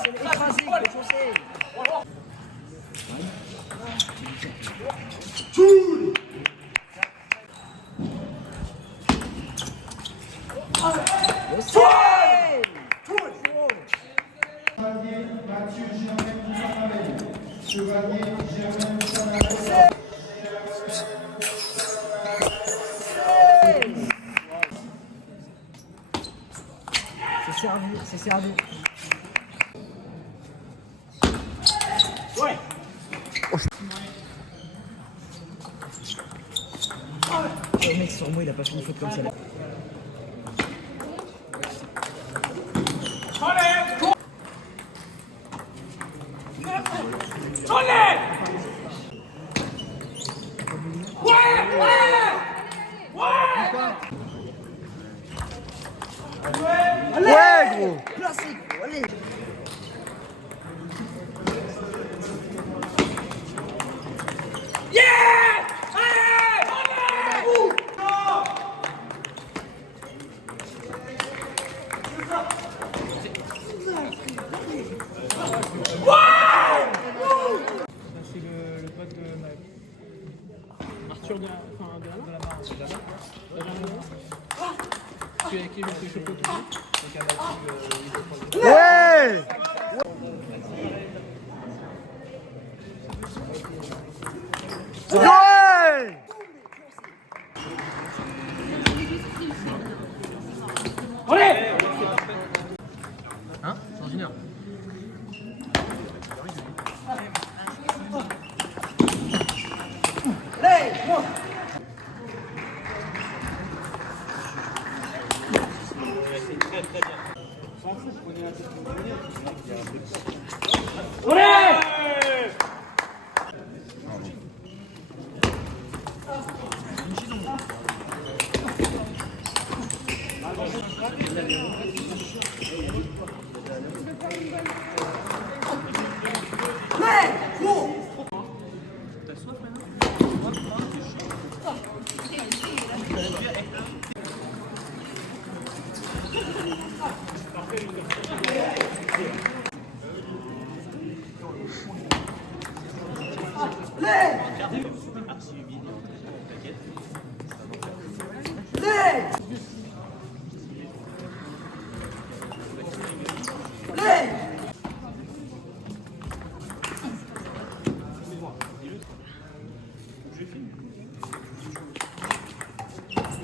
C'est écrasé, il faut foncer. Mathieu Germain Sanamel. Chevalier Germain Sanamel. C'est servi. Ouais. Le mec sur moi, il a pas fait une faute comme ça. Là. Ouais, gros. déplacer, gros, allez. C'est le pote de Arthur de la Marne. Celui avec qui je me suis chopé au tout. Donc un actif, Ouais. Ouais. Hein? Dans une heure.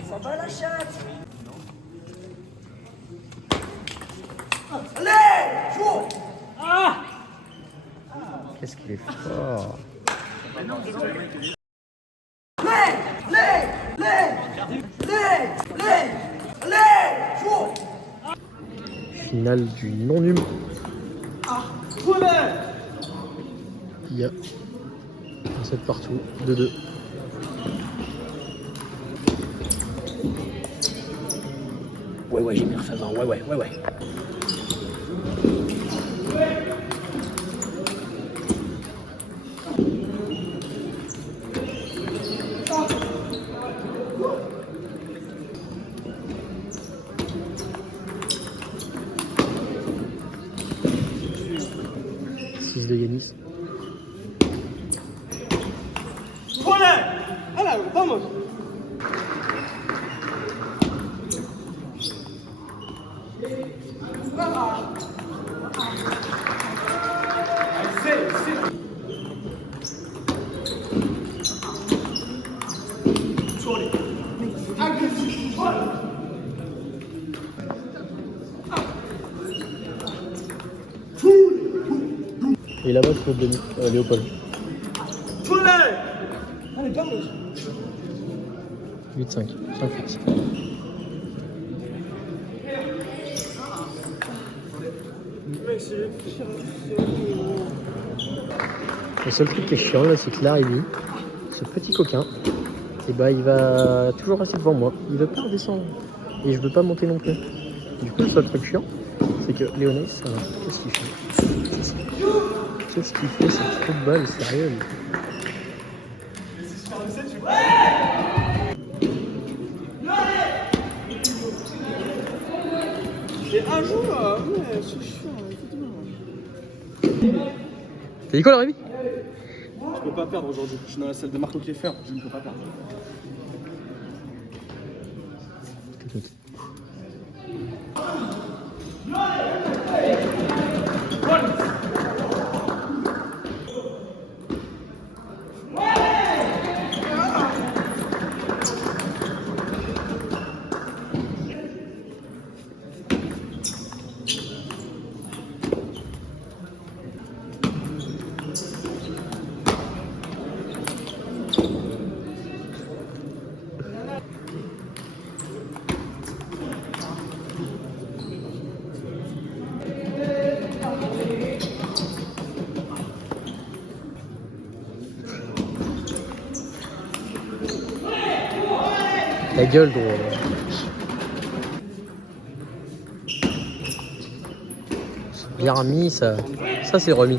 Ça va la chatte. Qu'est-ce qu'il est fort. Finale du non-num. Il y a un set partout, 2-2. Ouais, j'ai bien refait avant. Ouais. De Yanis. Et là-bas, c'est notre demi, Léopold. 8-5, 5 fixes. Le seul truc qui est chiant là, c'est que Larry, ce petit coquin, et bah il va toujours rester devant moi. Il veut pas redescendre. Et je veux pas monter non plus. Du coup, le seul truc chiant, c'est que Léonis, qu'est-ce qu'il fait? Qu'est-ce qu'il fait? C'est trop de balles, sérieux. C'est un jour, ouais, c'est chiant. T'as dit quoi, Rémi? Je peux pas perdre aujourd'hui. Je suis dans la salle de Marco Kieffer, je ne peux pas perdre. La gueule, gros. bien remis, ça c'est remis.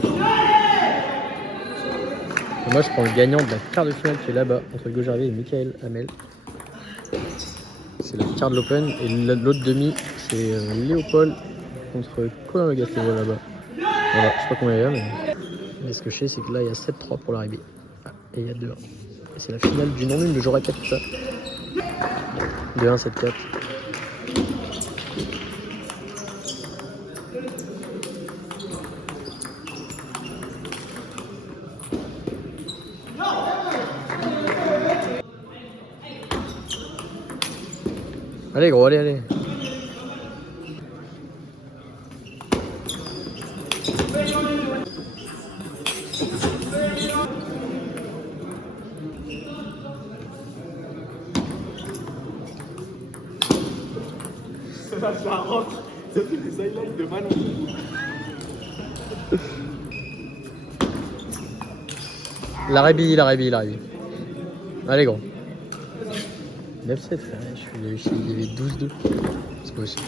Et moi je prends le gagnant de la quart de finale qui est là-bas, entre Hugo Gervais et Michael Hamel. C'est la quart de l'Open, et l'autre demi c'est Léopold contre Colin Le Gastelum là-bas. Voilà, je sais pas combien il y a, mais ce que je sais c'est que là il y a 7-3 pour l'arrivée. Et il y a 2-1. Et c'est la finale du non-nul, le jour à 4 tout ça. 2-1, 7-4. Allez gros, allez. Ça rentre, ça fait des highlights de ballon. La rébille. Allez gros. 9-7 frère, il y avait 12-2. C'est pas possible.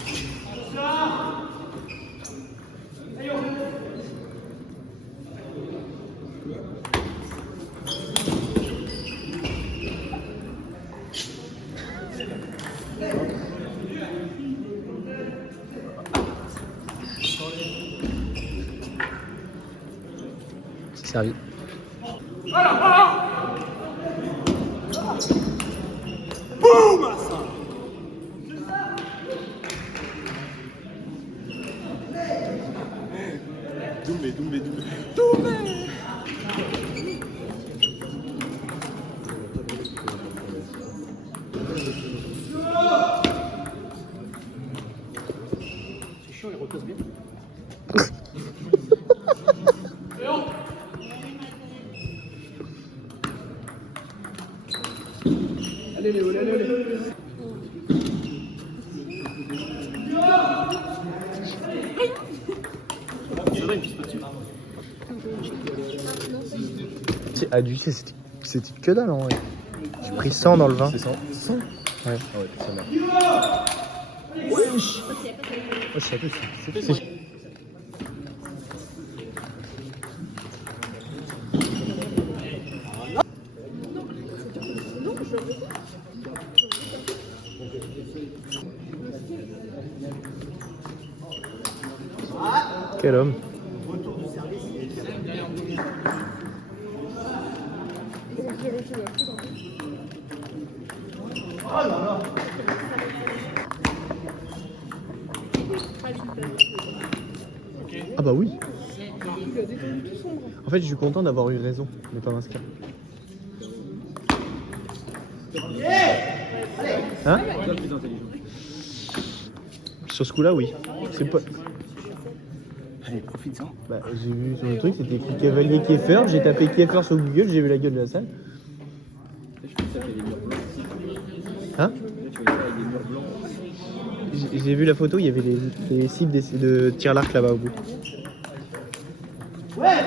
C'est servi. Doumbé. C'est chiant, il repose bien. Allez Léo, allez. Ah, du coup, c'était que dalle en vrai. J'ai pris 100 dans le vin. C'est 100 100 Ouais. Ah ouais, ça merde. Wesh. Oh, c'est Quel homme. Ah bah oui. En fait, je suis content d'avoir eu raison de pas m'inscrire. Hein? Sur ce coup-là, oui. C'est pas... Allez, profite-en. Bah, j'ai vu sur le truc, c'était écrit Cavalier Kieffer, j'ai tapé Kieffer sur Google, j'ai vu la gueule de la salle. Hein? J'ai vu la photo, il y avait les sites de tir à l'arc là-bas au bout. Ouais.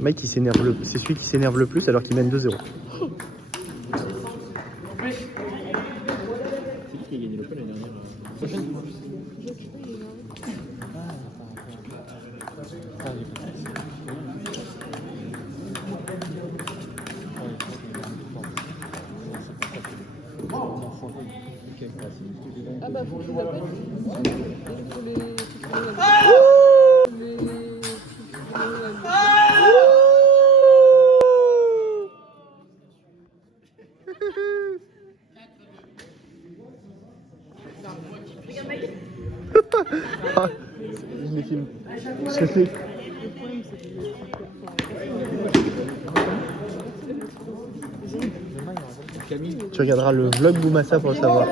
Mike, il s'énerve c'est celui qui s'énerve le plus alors qu'il mène 2-0. Ah bah faut qu'ils appellent. Je les filme. Je les... Tu regarderas le vlog Boumassa pour le savoir.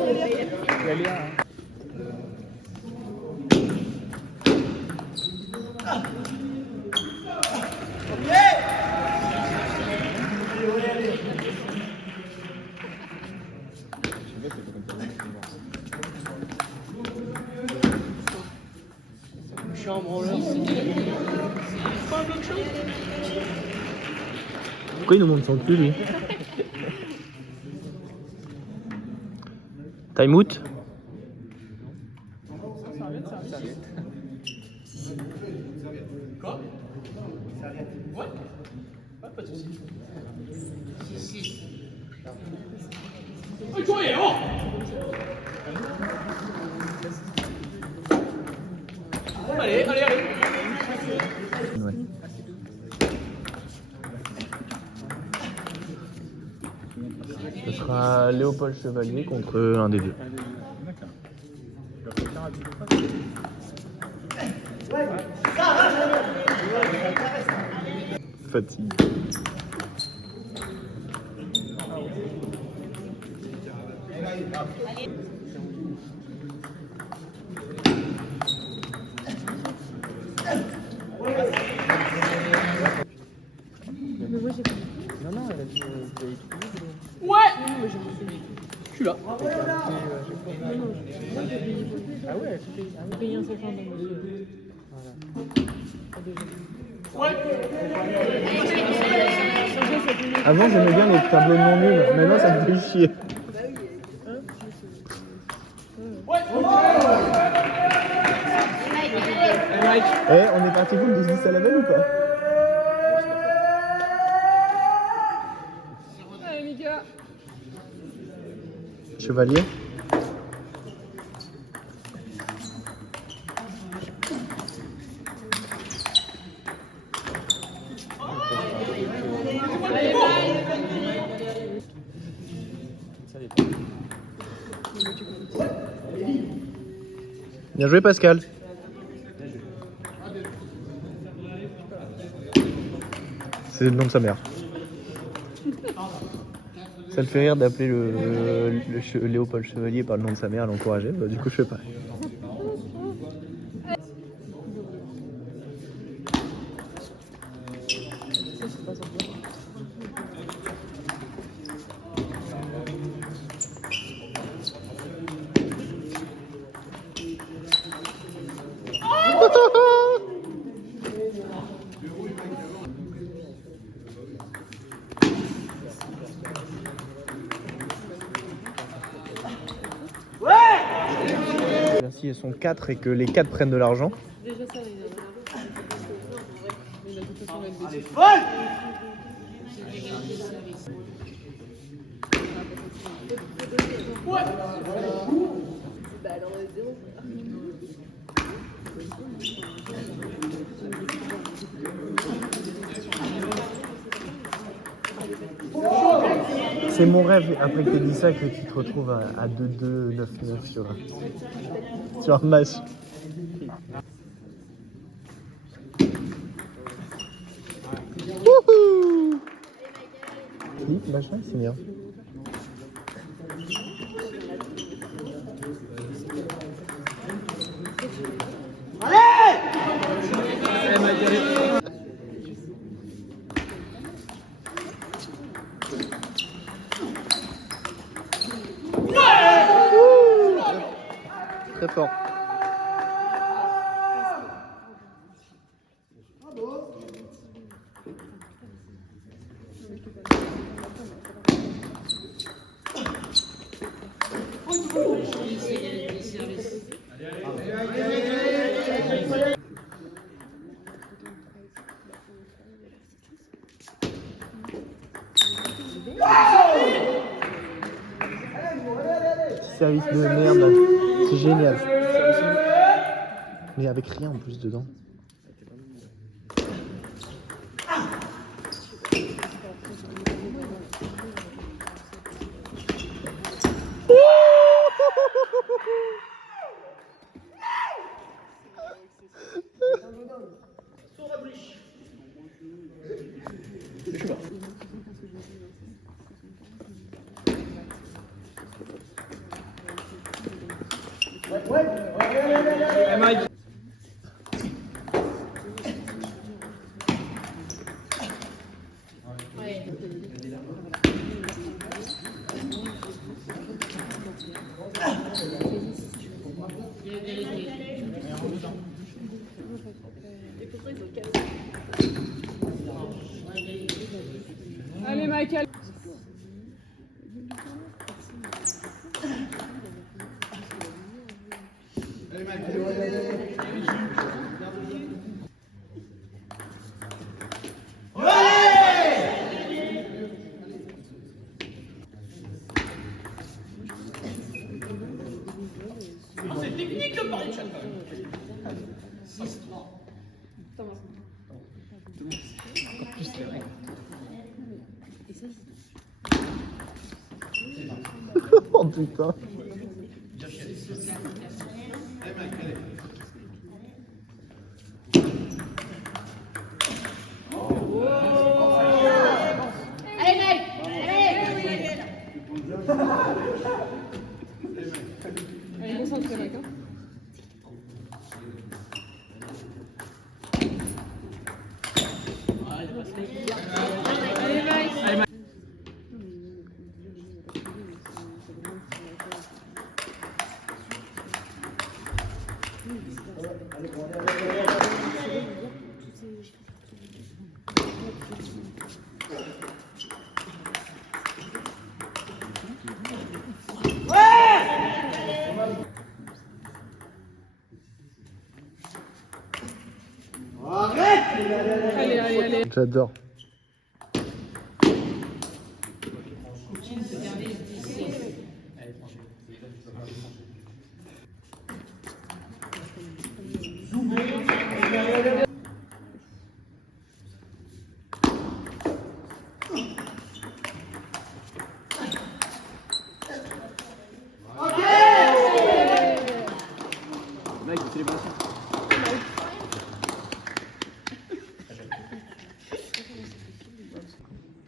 Je suis en branleur. Pourquoi il nous montre son cul lui? Time out. Allez, allez, allez. Ouais. Ce sera Léopold Chevalier contre un des deux. Fatigue. Ouais. Je suis là. Ah ouais, tu payes un 50 dans le monsieur. Avant j'aimais bien les tableaux non nuls, maintenant ça me fait chier. Eh, on est parti pour le 10 à la veille ou pas? Allez, Mika. Chevalier. Bien joué Pascal. C'est le nom de sa mère. Ça le fait rire d'appeler le Léopold Chevalier par le nom de sa mère, l'encourager. Bah, du coup, je fais pareil. Si elles sont 4 et que les 4 prennent de l'argent. Déjà, ça, il a de toute façon même des C'est mon rêve, après que tu dit ça, que tu te retrouves à 2-2, 9-9 sur un match. Wouhou! Clip, machin, c'est bien. Très fort. Service de merde, là. C'est génial. Mais avec rien en plus dedans. C'est technique le pari de chat. Oh putain. Allez, mec! Allez! Allez, concentre, mec. Allez, mec! Allez, allez, allez. J'adore.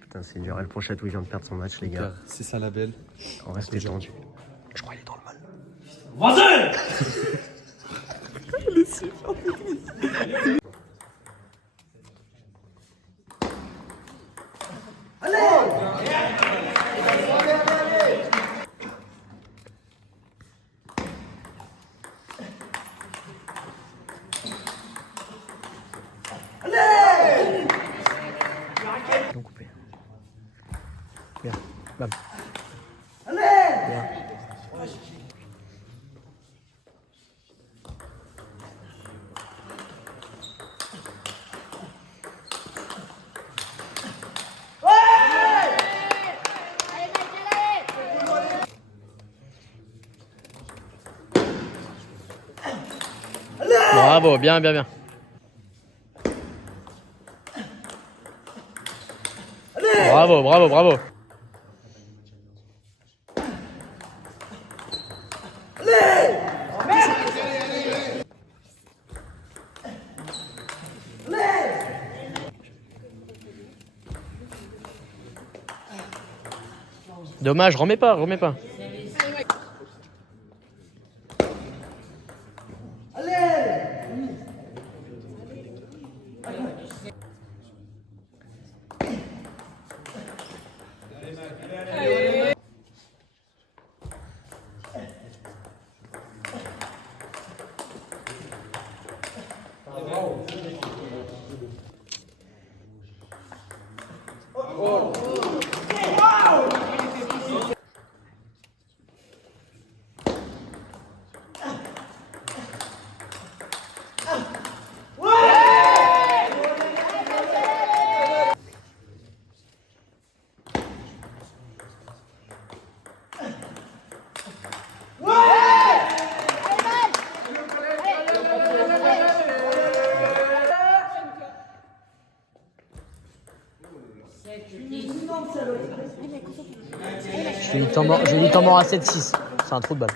Putain, c'est dur. El Pochette où il vient de perdre son match, les gars. C'est ça la belle. On reste détendu. Je crois qu'il est dans le mal. Ils ont coupé. Bien. Bam. Bien. Bravo, bien, bien, bien. Bravo, bravo, bravo. Dommage, remets pas, remets pas. J'ai mis le temps mort à 7-6. C'est un trou de balle.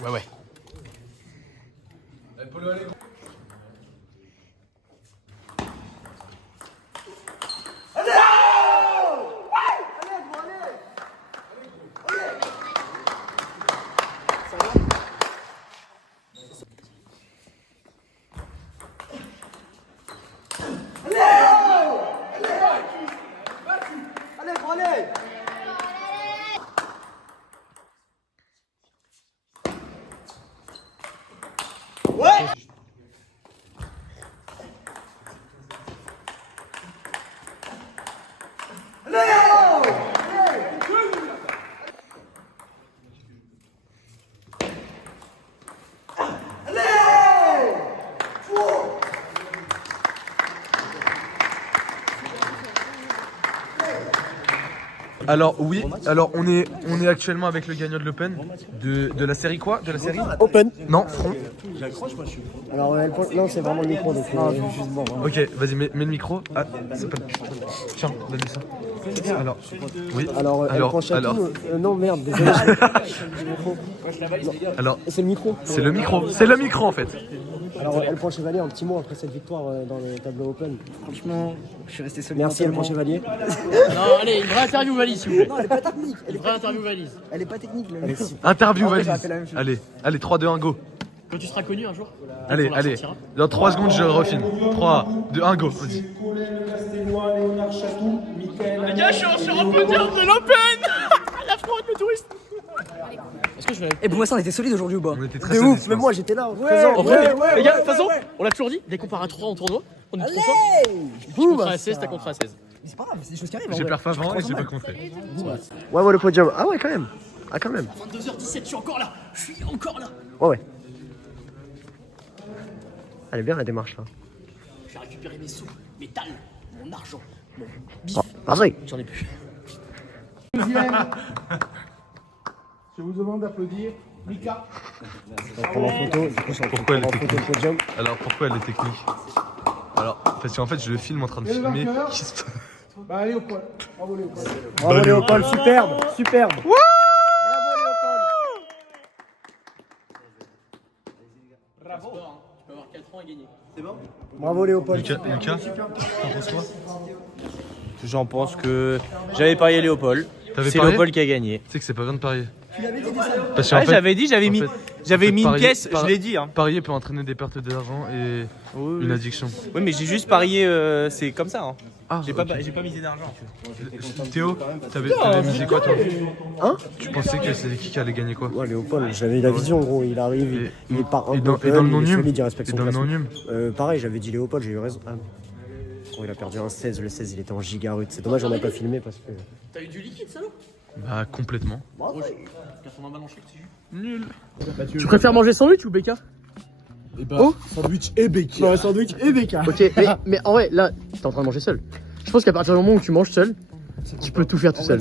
Ouais, ouais. Alors oui, alors on est actuellement avec le gagnant de l'Open de la série quoi? De la série Open. Non, front. Alors, non, c'est vraiment le micro, donc juste bon. Ok, vas-y, mets le micro. Ah, c'est pas le... Tiens, donne-lui ça. Alors, oui. Alors, elle penche à alors. tout. Non, merde, désolé. Alors, c'est le micro. C'est le micro. C'est le micro en fait. Alors, elle prend Chevalier un petit mot après cette victoire dans le tableau Open. Franchement, je suis resté seul. Merci, elle prend Chevalier. Non, allez, une vraie interview valise, s'il vous plaît. Non, elle est pas technique. Une vraie interview valise. Elle est pas technique. Interview En vrai, valise. j'aurais fait la même chose. Allez, 3, 2, 1, go. Quand tu seras connu un jour. Allez. Dans 3 secondes, je refilme. 3, 2, 1, go. Vas-y. Les gars, je suis sur un podium de l'Open. La fraude, le touriste. Est-ce que je vais... Et pour moi, ça, on était solide aujourd'hui ou pas? On était très De solides, ouf, même moi j'étais là. En vrai, les gars, de toute façon, on l'a toujours dit, dès qu'on part à 3 en tournoi, on est trop fort. Je contre à 16, t'as contre à 16. Mais c'est pas grave, c'est des choses qui arrivent. J'ai perf avant et j'ai pas contré. Ouais, le podium. Ah ouais, quand même. Ah, quand même. 22h17, je suis encore là. Ouais. Elle est bien la démarche là. Je vais récupérer mes sous, mes talles, mon argent, mon bif. Ah, oui. J'en ai plus. Je vous demande d'applaudir Mika. On prend en photo, du coup, Pourquoi elle est en photo le podium. Alors pourquoi elle est technique? Alors, parce qu'en fait, je le filme en train de Et le filmer. vainqueur Qui se passe? Bah, allez au poil. Bravo Léopold. Bravo Léopold, superbe. Bravo. Tu peux avoir 4 ans et gagner. Bravo Léopold. Lucas, t'en penses quoi? J'en pense que j'avais parié Léopold. T'avais C'est parié? Léopold qui a gagné. Tu sais que c'est pas bien de parier. Parce qu'en Ouais, fait- j'avais dit, j'avais en mis, fait, j'avais mis une parier- pièce, je l'ai dit. Hein. Parier peut entraîner des pertes d'argent et Oui, une oui. addiction. Oui, mais j'ai juste parié, c'est comme ça. Hein. Ah, J'ai ok. pas misé d'argent. Théo, t'avais misé quoi toi? Hein? Tu pensais que c'est qui allait gagner quoi? Ouais, Léopold, j'avais la vision gros, il arrive, il est pas un et dans le il est non-num? solide, il respecte Et son dans le classement. non-num? Pareil, j'avais dit Léopold, j'ai eu raison. Ah. Oh, il a perdu un 16, le 16 il était en gigarut. C'est dommage, on n'a pas filmé parce que. T'as eu du liquide, salaud? Bah complètement. 80 balles en chèque, c'est juste. Nul. Tu préfères manger sandwich ou BK? Sandwich et bacon. Ouais, sandwich et béca. Ok, mais en vrai, là, t'es en train de manger seul. Je pense qu'à partir du moment où tu manges seul, tu peux tout faire tout seul.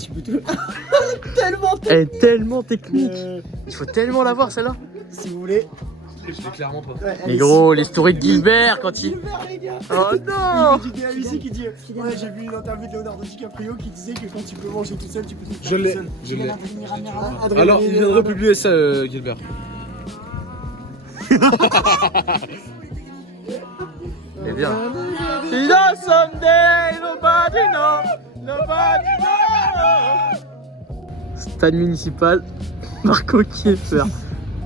Elle est tellement technique. Il faut tellement la voir celle-là. Si vous voulez. Je l'ai clairement pas. Les gros, les stories de Gilbert quand il. Oh non! Du DLC qui dit ouais, j'ai vu une interview de Leonardo DiCaprio qui disait que quand tu peux manger tout seul, tu peux tout faire Je tout l'ai, seul. je l'ai. Adrien Alors, il vient de republier ça, Gilbert. C'est bien. You know someday, nobody know. Stade municipal, Marco Kieffer.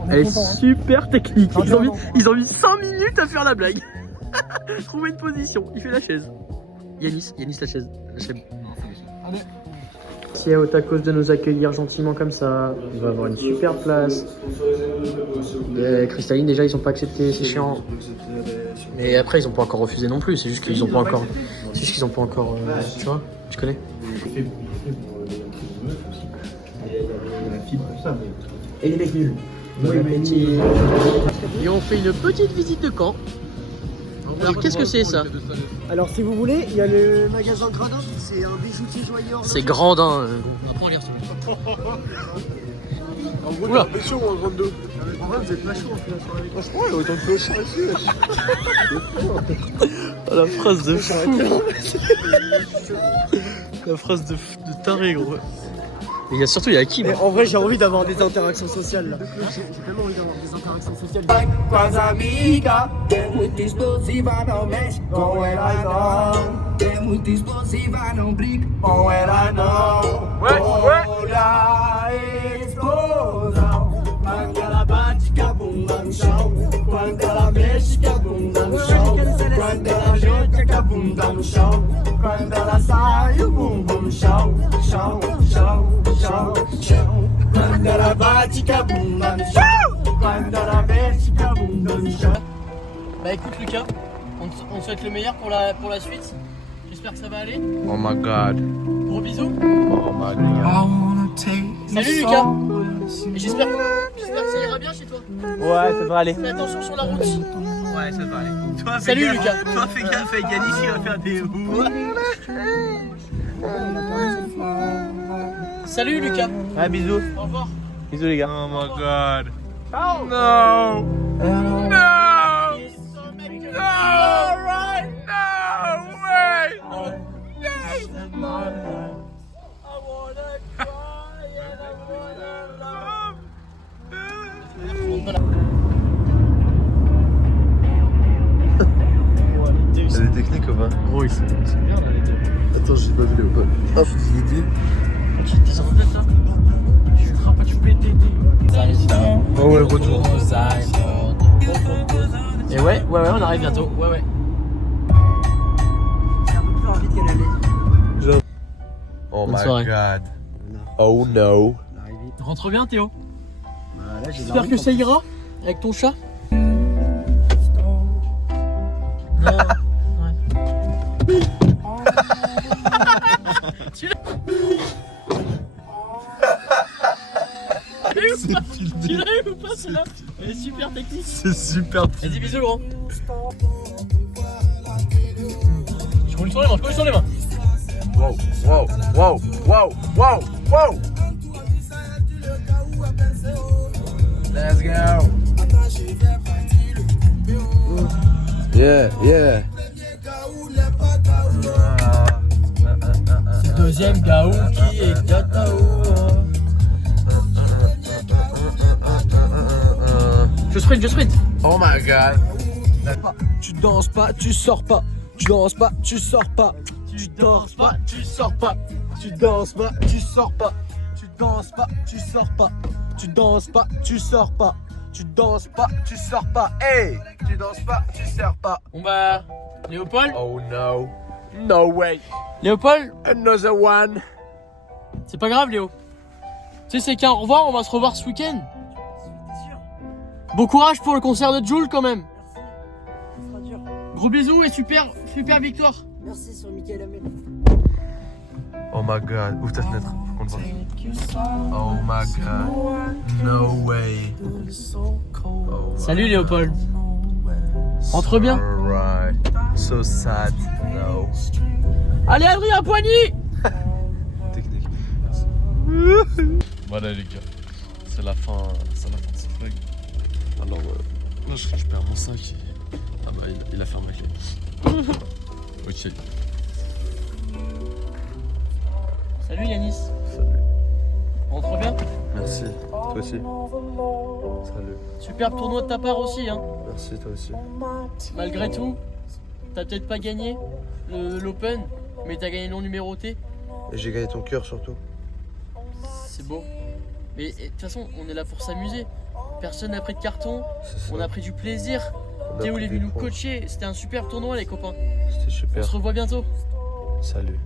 Elle est super technique. Ils ont mis 5 minutes à faire la blague. Trouver une position. Il fait la chaise. Yanis la chaise. Merci au tacos de nous accueillir gentiment comme ça. On va avoir une super place. Cristalline, déjà, ils sont pas acceptés, c'est chiant. Mais après, ils ont pas encore refusé non plus. C'est juste qu'ils ont pas encore. C'est juste qu'ils ont pas encore. Tu vois, tu connais. Et les mecs nuls. Bon appétit. Et on fait une petite visite de camp. Alors, qu'est-ce que c'est ça? Alors, si vous voulez, il y a le magasin Gradin, c'est un bijoutier joaillier. C'est Grandin. Apprends à lire ça. En gros, Oula. t'es chaud en 22. En vrai, vous êtes pas chaud en finale sur la victoire. Franchement, il y a autant de choses ici. La phrase de fou. La phrase de taré, gros. Et il y a surtout, il y a Hakim. En vrai, j'ai envie d'avoir des interactions sociales là. J'ai tellement envie d'avoir des interactions sociales. Com as amigas, é muito explosiva, não mexe com ela não. É muito explosiva, não brinca com ela não. Olha a explosão, quando ela bate com a bunda no chão, quando ela mexe com a bunda no chão, quando ela joga com a bunda no chão, quando ela sai o bumbum no chão, chão, chão, chão, chão, quando ela bate com a bunda no chão. Bah écoute Lucas, on te souhaite le meilleur pour la suite. J'espère j'espère que ça va aller. Oh my god. Gros bisous. Oh my god. Salut Lucas. Et j'espère que ça ira bien chez toi. Ouais, ça devrait aller. Fais attention sur la route. Ouais, ça devrait aller. Toi, Salut fais Lucas. gaffe. Toi, fais gaffe, Yanis, il va faire des Salut Lucas. Ouais, bisous. Au revoir. Bisous, les gars. Oh my god. Ciao. No. No. No. Alright. No way. T'as des techniques ou pas? Gros, ils sont bien là les deux. Attends, j'ai pas vu Léopold. Hop, il est dit. Qui t'es en tête là? Je suis pas du pété. Oh ouais, retour. Et ouais, on arrive bientôt. Ouais. J'ai un peu plus envie de gagner. Oh Bonne my soirée. god. Oh no. Rentre bien Théo. Là, j'ai J'espère que ça ira avec ton chat. Tu l'as eu ou pas celle-là? Elle est super technique. C'est super. Vas-y bisous grand. Je roule sur les mains, Wow, wow, wow, wow, wow, wow. Let's go. Yeah. Deuxième Gaou qui est Gatao. Je sprint. Oh my god. Tu danses pas, tu sors pas. Tu danses pas, tu sors pas. Tu danses pas, tu sors pas. Tu danses pas, tu sors pas. Tu danses pas, tu sors pas. Tu danses pas, tu sors pas. Tu danses pas, tu sors pas. Hey, tu danses pas, tu sors pas. Bon bah, Léopold. Oh no. No way. Léopold, Another one. c'est pas grave Léo. Tu sais c'est qu'un au revoir, on va se revoir ce week-end. Bon courage pour le concert de Jul quand même. Ce sera dur. Gros bisous et super victoire. Merci sur Michael Hamel. Oh my god. Ouvre ta fenêtre. Faut qu'on le voit. Oh my god. No way. Oh Salut Léopold. Rentre bien. Alright. So sad. No. Allez Adrien Poigny. Technique. Voilà les gars, c'est la fin de ce vlog. Alors là je récupère mon sac et... Ah bah il a fermé la clé. Ok. Salut Yanis. Salut. Rentre bien. Merci. Toi aussi. Salut. Superbe tournoi de ta part aussi hein. Merci toi aussi. Malgré tout, t'as peut-être pas gagné l'Open, mais t'as gagné non numéroté. Et j'ai gagné ton cœur surtout. C'est beau. Mais de toute façon, on est là pour s'amuser. Personne n'a pris de carton, on a pris du plaisir. Théo il est venu nous coacher, c'était un super tournoi les copains. C'était super. On se revoit bientôt. Salut.